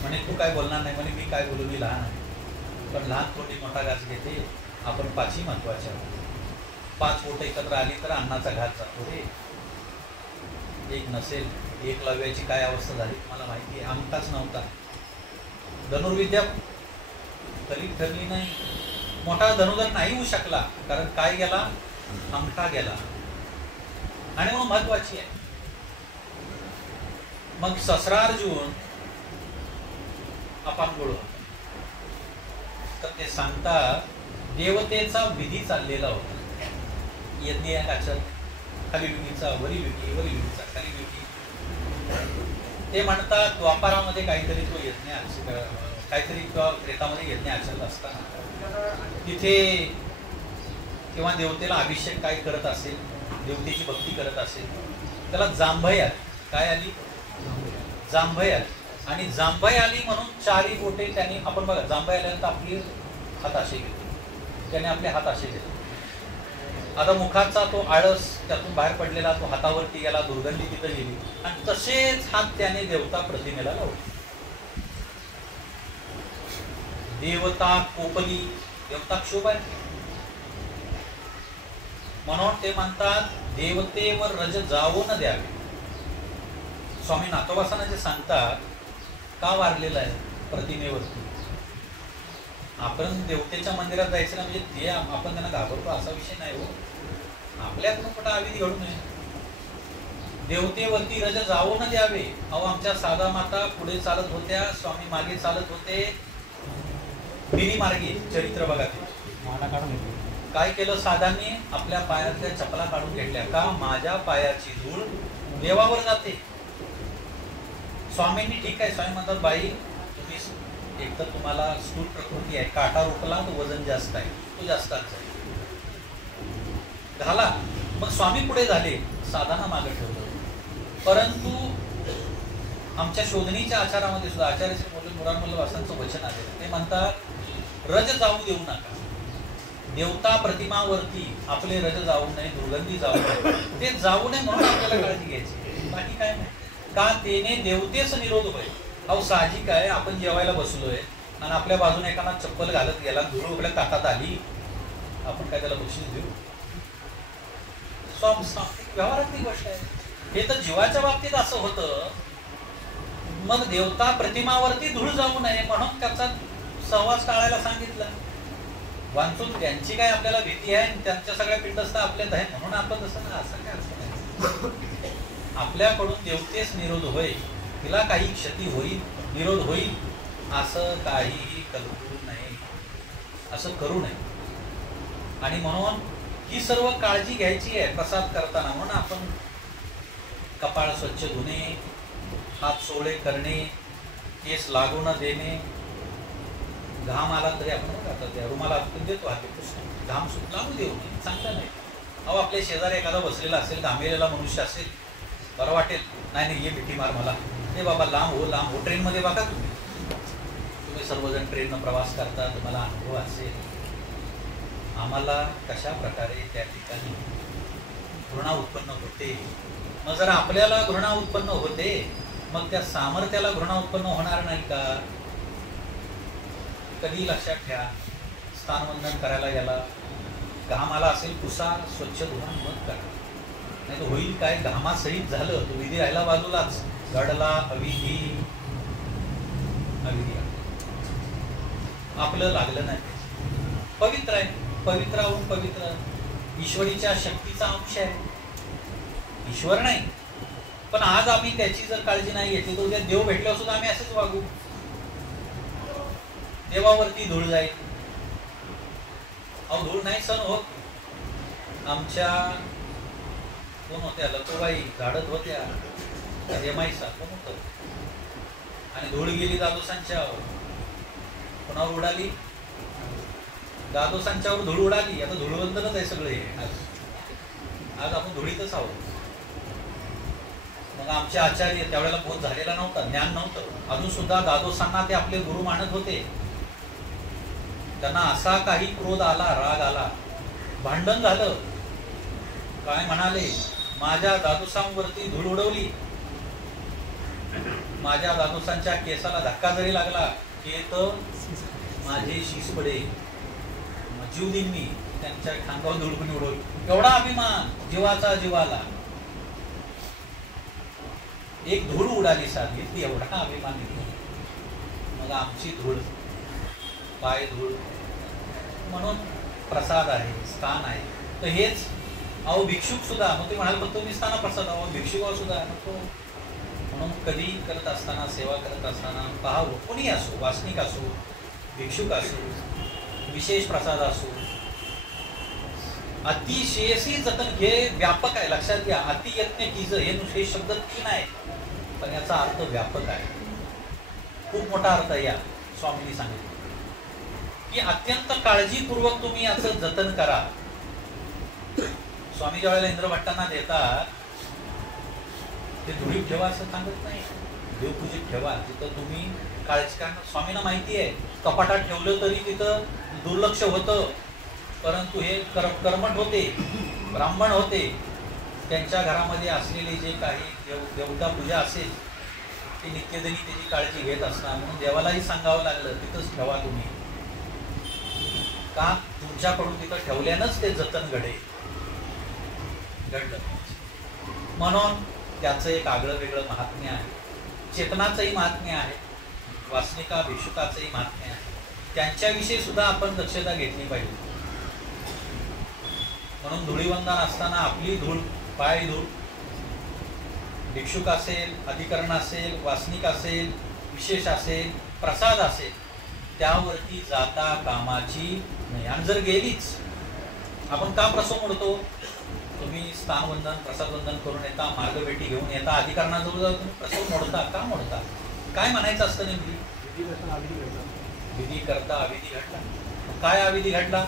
म्हणे तू काय बोलणार नाही. म्हणे मी काय बोलू, मी लहान आहे. पण लहान थोडी मोठा घास घेते. आपण 5ही महत्वाच्या. 5 बोट एकत्र आली तर अन्नाचा घास जातो रे. एक नसेल, एक लाव्याची काय अवस्था झाली मला माहिती आहे. अंगठाच नव्हता. धनुर्विद्या तरी ठरली नाही. मोठा धनुधर नाही होऊ शकला, कारण काय गेला, अंगठा गेला. आणि मग महत्वाची आहे. मग सस्रार्जुन अपांगुळ, तर ते सांगतात देवतेचा विधी चाललेला होता. यज्ञ आचरण, खाली विधीचा वरी विधी, वरी विधीचा खाली विधी. ते म्हणतात द्वापारामध्ये काहीतरी तो यज्ञ काहीतरी किंवा त्रेतामध्ये यज्ञ आचरत असताना तिथे किंवा देवतेला अभिषेक काय करत असेल, देवतेची भक्ती करत असेल, त्याला जांभई आली. काय आली? जांभई आली. आणि जांभई आली म्हणून 4ही बोटे त्यांनी, आपण बघा जांभई आल्यानंतर आपली हात असे घेतले, त्याने आपले हात असे घेतले. आता मुखाचा तो आळस त्यातून बाहेर पडलेला तो हातावरती गेला, दुर्गंधी तिथं गेली, आणि तसेच हात त्याने देवता प्रतिमेला लावले. देवता कोपली, देवता क्षोभ आहे म्हणून ते म्हणतात देवतेवर रज जाऊ न द्यावे. स्वामी नाथोबासांना जे सांगतात, का वारलेला आहे प्रतिमेवरती. आपण देवतेच्या मंदिरात जायचं ना, म्हणजे ते आपण त्यांना घाबरतो असा विषय नाही हो. आपल्याकडून कुठं अविधी घडू नये. देवतेवरती रज जाऊ न द्यावे. अहो आमच्या साधा माता पुढे चालत होत्या, स्वामी मागे चालत होते, बिनी मार्गे. चरित्र बघा ते. माना काढून घेतली. काय केलं साधांनी? आपल्या पायातल्या चपला काढून घेतल्या. का? माझ्या पायाची धूळ देवावर जाते. स्वामींनी ठीक आहे, स्वामी म्हणतात बाई तुम्ही एक तर तुम्हाला स्थूल प्रकृती आहे, काटा रोखला तर वजन जास्त आहे, तो जास्त आहे, घाला. मग स्वामी पुढे झाले, साधाना मागे ठेवलं. परंतु आमच्या शोधणीच्या आचारामध्ये सुद्धा आचार्य श्री मोठे मुरारमल्ल वासांचं वचन आलेलं. ते म्हणतात रज जाऊ देऊ नका. देवता प्रतिमावरती आपले रज जाऊ नये, दुर्गंधी जाऊ नये. ते जाऊ नये म्हणून आपल्याला काळजी घ्यायची, बाकी काय नाही. का? तेने देवतेच निरोध होईल. अहो साहजिक आहे, आपण जेवायला बसलोय आणि आपल्या बाजूने एखादा चप्पल घालत गेला, धूळ आपल्या ताटात आली, आपण काय त्याला बक्षीस देऊ? व्यवहारातली गोष्ट आहे. हे तर जीवाच्या बाबतीत असं होतं. मग देवता प्रतिमावरती धूळ जाऊ नये म्हणून त्याचा सहवास टाळायला सांगितलं. वांचून त्यांची काय आपल्याला भीती आहे, त्यांच्या सगळ्या पिंडस्थ आपल्यात आहे म्हणून आपण तसं ना, असं काय असं नाही. आपल्याकडून देवतेच निरोध होईल, तिला काही क्षती होईल, निरोध होईल असं काहीही कल्पू नये, असं करू नये. आणि म्हणून ही सर्व काळजी घ्यायची आहे प्रसाद करताना. म्हणून आपण कपाळ स्वच्छ धुणे, हात सोळे करणे, केस लागू न देणे. घाम आला तरी आपण त्या रुमाला आपण देतो हाती पुसतो, घाम सुटला देऊ नये, चांगलं नाही. अहो आपल्या शेजारी एखादा बसलेला असेल, घामेलेला मनुष्य असेल, बरं वाटेल, नाही नाही ये मिठी मार मला, ते बाबा लांब हो. ट्रेनमध्ये बघा तुम्ही सर्वजण ट्रेननं प्रवास करता, तुम्हाला अनुभव असेल. आम्हाला कशा प्रकारे त्या ठिकाणी घृणा उत्पन्न होते. मग जर आपल्याला घृणा उत्पन्न होते, मग त्या सामर्थ्याला घृणा उत्पन्न होणार नाही का? कधी लक्षात ठेवा, स्थानवंदन करायला गेला, घाम आला असेल, पुसा, स्वच्छ धुवा, मग करा. नाही तर होईल काय, घामासहित झालं तो विधी राहिला बाजूलाच, घडला अविधी. अविधी आपलं लागलं नाही. पवित्र आहे, पवित्राहून पवित्र, ईश्वरीच्या शक्तीचा अंश आहे. ईश्वर नाही, पण आज आम्ही त्याची जर काळजी नाही घेतली तर उद्या देव भेटल्यावर सुद्धा आम्ही असंच वागू. देवावरती धूळ जाईल. अहो धूळ नाही सण होत. आमच्या कोण होत्या, लकोबाई झाडत होत्या, रेमाईसा कोण होत, आणि धूळ गेली दादोसांच्या, कोणावर उडाली? दादोसांच्यावर धूळ उडाली. आता धूळवंदनच आहे सगळे. आज आपण धुळीतच आहोत. मग आमचे आचार्य त्यावेळेला बोध झालेला नव्हता, ज्ञान नव्हतं, अजून सुद्धा दादोसांना ते आपले गुरु मानत होते. त्यांना असा काही क्रोध आला, राग आला, भांडण झालं. काय म्हणाले? माझ्या दादोसांवरती धूळ उडवली, माझ्या दादोसांच्या केसाला धक्का जरी लागला की तर माझे शीस पडे, जीव देईन मी. त्यांच्या खांद्यावर धूळ पण उडवली. एवढा अभिमान जीवाचा जीवाला. एक धूळ उडाली सांगितली, एवढा अभिमान येतो. मग आमची धूळ, पाय धूळ, म्हणून प्रसाद आहे, स्थान आहे. तर हेच अहो भिक्षुक सुद्धा, मग ते म्हणाल फक्त मी स्थाना प्रसाद, अहो भिक्षुक सुद्धा नको. म्हणून कधी करत असताना, सेवा करत असताना पाहावं, कोणी असो, वासनिक असो, भिक्षुक असो, विशेष प्रसाद असो, अतिशयसी जतन. हे व्यापक आहे, लक्षात घ्या. अति यत्न कीज हे नुसते शब्द तीन आहे, पण याचा अर्थ व्यापक आहे, खूप मोठा अर्थ आहे. या स्वामींनी सांगितलं की अत्यंत काळजीपूर्वक तुम्ही याचं जतन करा. स्वामी ज्या वेळेला इंद्रभट्टांना देतात, ते धुळीत ठेवा असं सांगत नाही, देवपूजित ठेवा. तिथं तुम्ही काळजी, कारण स्वामींना माहिती आहे कपाटात ठेवलं तरी तिथं दुर्लक्ष होतं. परंतु हे कर्मठ होते, ब्राह्मण होते, त्यांच्या घरामध्ये असलेली जे काही देवता पूजा असेल ती नित्यदिनी त्याची काळजी घेत असणार. म्हणून देवालाही सांगावं लागलं तिथंच ठेवा तुम्ही. का? तुमच्याकडून तिथं ठेवल्यानंच ते जतन घडलं. म्हणून त्याचं एक आगळं वेगळं महात्म्य आहे. चेतनाचंही महात्म्य आहे, वासनिका भिक्षुकाचंही महात्म्य आहे. त्यांच्याविषयी सुद्धा आपण दक्षता घेतली पाहिजे. म्हणून धुळीवंदन असताना आपली धूळ, पाय धूळ, भिक्षुक असेल, अधिकरण असेल, वासनिक असेल, विशेष असेल, प्रसाद असेल, त्यावरती जाता कामाची नाही. आणि जर गेलीच, आपण का प्रसव मोडतो? तुम्ही स्थानवंदन, प्रसादवंदन करून येता, मार्गभेटी घेऊन येता, अधिकरणाजवळ जाऊन तुम्ही प्रसव मोडता. का मोडता? काय म्हणायचं असतं नेमकी? विधी करता अविधी घडला. काय अविधी घडला?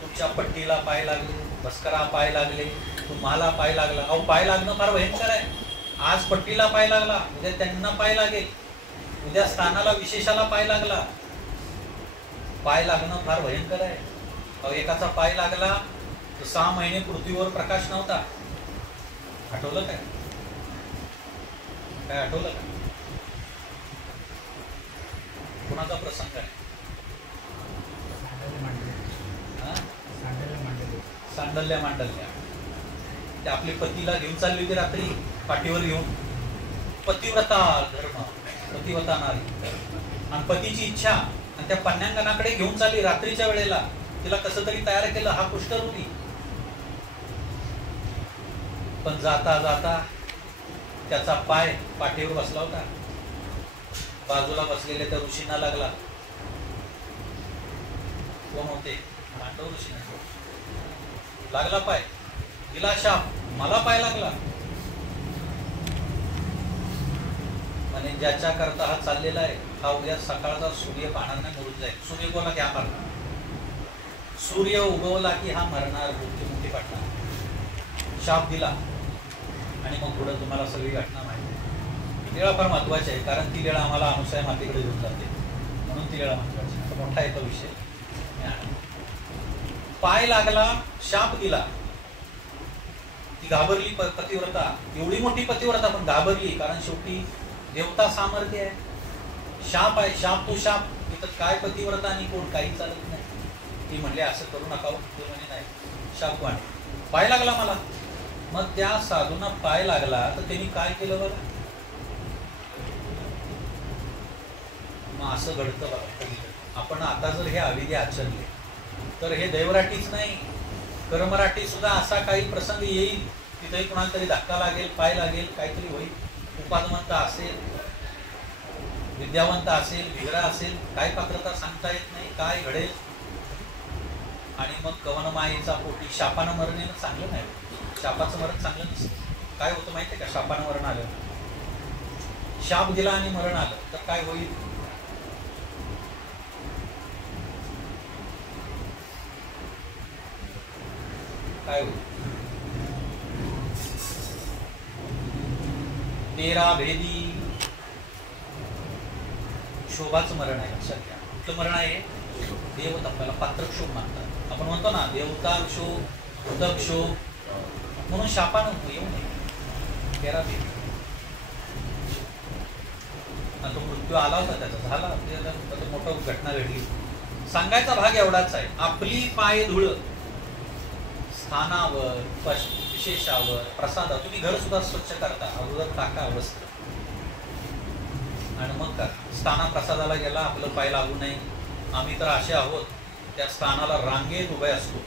तुमच्या पट्टीला पाय लागले, बस्करा पाय लागले, तुम्हाला पाय लागला. अहो, पाय लागणं फार भयंकर आहे. आज पट्टीला पाय लागला, उद्या त्यांना पाय लागेल, उद्या स्थानाला, विशेषाला पाय लागला. पाय लागणं फार भयंकर आहे. अहो, एकाचा पाय लागला तर 6 महिने पृथ्वीवर प्रकाश नव्हता. आठवलं काय? काय आठवलं का? कोणाचा प्रसंग आहे? सांडल्या मांडल्या. ते आपले पतीला घेऊन चालली होती रात्री, पाठीवर घेऊन. पतिव्रता धर्म, पतिव्रता नारी, आणि पतीची इच्छा, आणि त्या पन्यांगणाकडे घेऊन चालली रात्रीच्या वेळेला. तिला कसं तरी तयार केलं, हा कुष्ठरोगी. पण जाता जाता त्याचा पाय पाठीवर बसला होता. बाजूला बसलेल्या त्या ऋषींना लागला. कोण होते? मांडव ऋषींना लागला पाय. दिला शाप, मला पाय लागला. म्हणे ज्याच्या करता हा चाललेला आहे, हा उद्या सकाळचा सूर्य पाहणार नाही, मरून जाईल. सूर्य उगवला की हा मरणार. सूर्य उगवला की हा मरणार, मृत्युमुखी पडणार. शाप दिला. आणि मग पुढे तुम्हाला सगळी घटना माहिती. लीळा फार महत्वाची आहे, कारण ती लीळा आम्हाला अनुसया मातेकडे घेऊन जाते, म्हणून ती लीळा महत्वाची. आता मोठा येतो विषय. पाय लागला, शाप दिला. ती घाबरली पतिव्रता, एवढी मोठी पतिव्रता पण घाबरली, कारण शेवटी देवता सामर्थ्य आहे. शाप आहे, शाप तो शाप. तिथं काय पतिव्रता आणि कोण, काही चालत नाही. ती म्हणले असं करू नका. ते म्हणे नाही, शाप वाणे. पाय लागला मला. मग त्या साधूंना पाय लागला तर त्यांनी काय केलं बघा. मग असं घडतं बघा. आपण आता जर हे अविधी आचरले तर हे दैवराटीच नाही, करमराटी सुद्धा असा काही प्रसंग येईल, तिथेही कुणाला तरी धक्का लागेल, पाय लागेल, काहीतरी होईल. उपादवंत असेल, विद्यावंत असेल, विग्रह असेल, काय पात्रता सांगता येत नाही, काय घडेल. आणि मग कवनमायेचा पोटी शापानं मरण चांगलं नाही. शापाचं मरण चांगलं नसतं. काय होतं माहितीये का? शापानं मरण आलं, शाप दिला आणि मरण आलं तर काय होईल? काय होईल? 13 भेदी क्षोभाचं मरण आहे. लक्षात घ्या. कुठलं मरण आहे? देवतापाला पात्रक्षोभ मानतात. आपण म्हणतो ना, देवता क्षोभ, उदक्षोभ, म्हणून शापानं येऊ नये. 13 भेदी. तो मृत्यू आला होता, त्याचा झाला, मोठी घटना घडली. सांगायचा भाग एवढाच आहे, आपली पाय धुळ स्थानावर, विशेषावर, प्रसादावर. तुम्ही घर सुद्धा स्वच्छ करता, अगोदर टाका वस्त्र आणि मग करा. स्थाना प्रसादाला गेला, आपलं पाय लागू नये. आम्ही तर असे आहोत, त्या स्थानाला रांगेत उभे असतो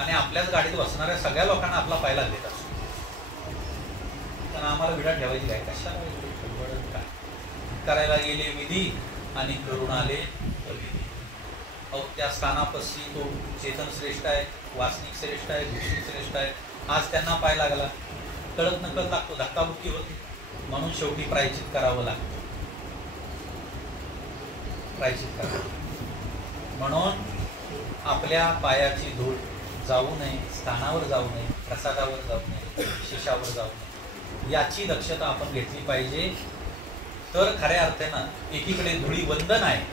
आणि आपल्याच गाडीत बसणाऱ्या सगळ्या लोकांना आपला पाय लागलेला असतो. त्यांना आम्हाला विडा ठेवायची काय? कशाला काय करायला गेले विधी आणि करून आले अविधी. अहो, त्या स्थानापाशी तो चेतन श्रेष्ठ आहे, वासनिक श्रेष्ठ आहे, भिक्षुक श्रेष्ठ आहे. आज त्यांना पाय लागला, कळत नकळत लागतो, धक्काबुक्की होती. म्हणून शेवटी प्रायचित करावं लागतं. प्रायचित करावं. म्हणून आपल्या पायाची धूळ जाऊ नये, स्थानावर जाऊ नये, प्रसादावर जाऊ नये, विशेषावर जाऊ नये, याची दक्षता आपण घेतली पाहिजे. तर खऱ्या अर्थानं एकीकडे धुळी वंदन आहे,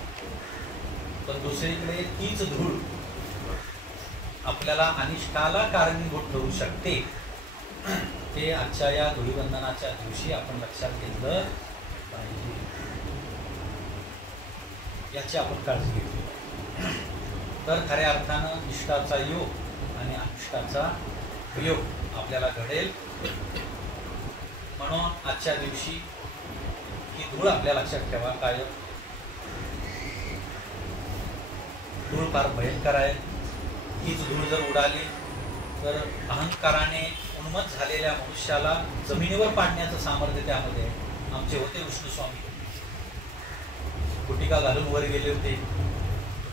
पण दुसरीकडे तीच धूळ आपल्याला अनिष्टाला कारणीभूत ठरू शकते. ते आजच्या या धुळीवंदनाच्या दिवशी आपण लक्षात घेतलं पाहिजे, याची आपण काळजी घेतली. तर खऱ्या अर्थानं इष्टाचा योग आणि अनिष्टाचा वियोग आपल्याला घडेल. म्हणून आजच्या दिवशी ही धूळ आपल्या लक्षात ठेवा कायम. धूळ फार भयंकर आहे. हीच धूळ जर उडाली तर अहंकाराने उन्मत्त झालेल्या मनुष्याला जमिनीवर पाडण्याचं सामर्थ्य त्यामध्ये आहे. आमचे होते विष्णू स्वामी, गुटिका घालून वर गेले होते,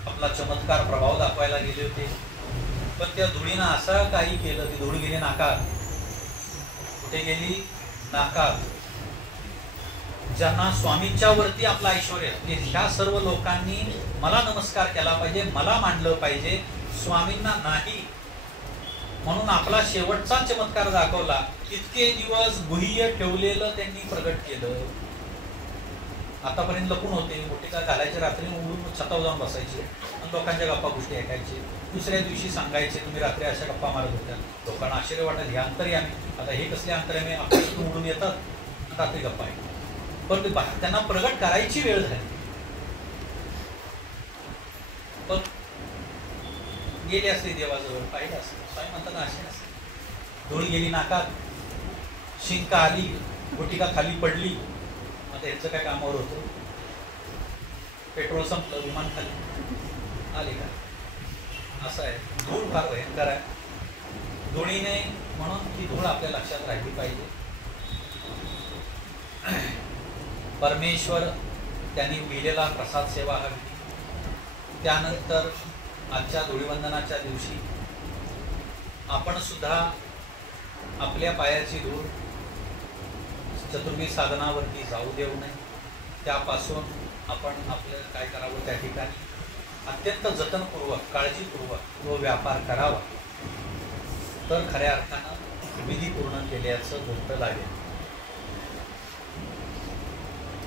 आपला चमत्कार प्रभाव दाखवायला गेले होते, पण त्या धुळीनं असं काही केलं, ती धूळ गेली नाकात. कुठे गेली? नाकात. ज्यांना स्वामींच्या वरती आपलं ऐश्वर आहे, ह्या सर्व लोकांनी मला नमस्कार केला पाहिजे, मला मानलं पाहिजे, स्वामींना नाही. म्हणून आपला शेवटचा चमत्कार दाखवला. इतके दिवस गुह्य ठेवलेलं त्यांनी प्रगट केलं. आतापर्यंत लपून होते, गुटिका घालायचे, रात्री उडून छतावर जाऊन बसायचे आणि लोकांच्या गप्पा गोष्टी ऐकायचे. दुसऱ्या दिवशी सांगायचे तुम्ही रात्री अशा गप्पा मारत होत्या. लोकांना आश्चर्य वाटत, हे अंतर्यामी, आता हे कसले अंतर्यामी आपल्यातून उडून येतात रात्री गप्पा ऐकतात. पण त्यांना प्रगट करायची वेळ झाली, पण गेले असते देवाजवळ, पाहिलं असतं. काय म्हणतात असे नसते. धूळ गेली नाकात, शिंका आली, गुटिका खाली पडली. आता यांचं काय कामावर होतं? पेट्रोल संपलं, विमान खाली आले का? असं आहे. धूळ फार भयंकर आहे. धुळीने, म्हणून ती धूळ आपल्या लक्षात राहिली पाहिजे. परमेश्वर त्यांनी लिहिलेला प्रसाद सेवा हवी. त्यानंतर आजच्या धुळीवंदनाच्या दिवशी आपण सुद्धा आपल्या पायाची धूळ चतुर्वी साधनावरती जाऊ देऊ नये. त्यापासून आपण आपलं काय करावं, त्या ठिकाणी अत्यंत जतनपूर्वक, काळजीपूर्वक तो व्यापार करावा, तर खऱ्या अर्थानं विधी पूर्ण केल्याचं गोष्ट लागेल.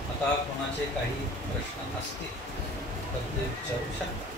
आता कोणाचे काही प्रश्न असतील तर ते विचारू शकतात.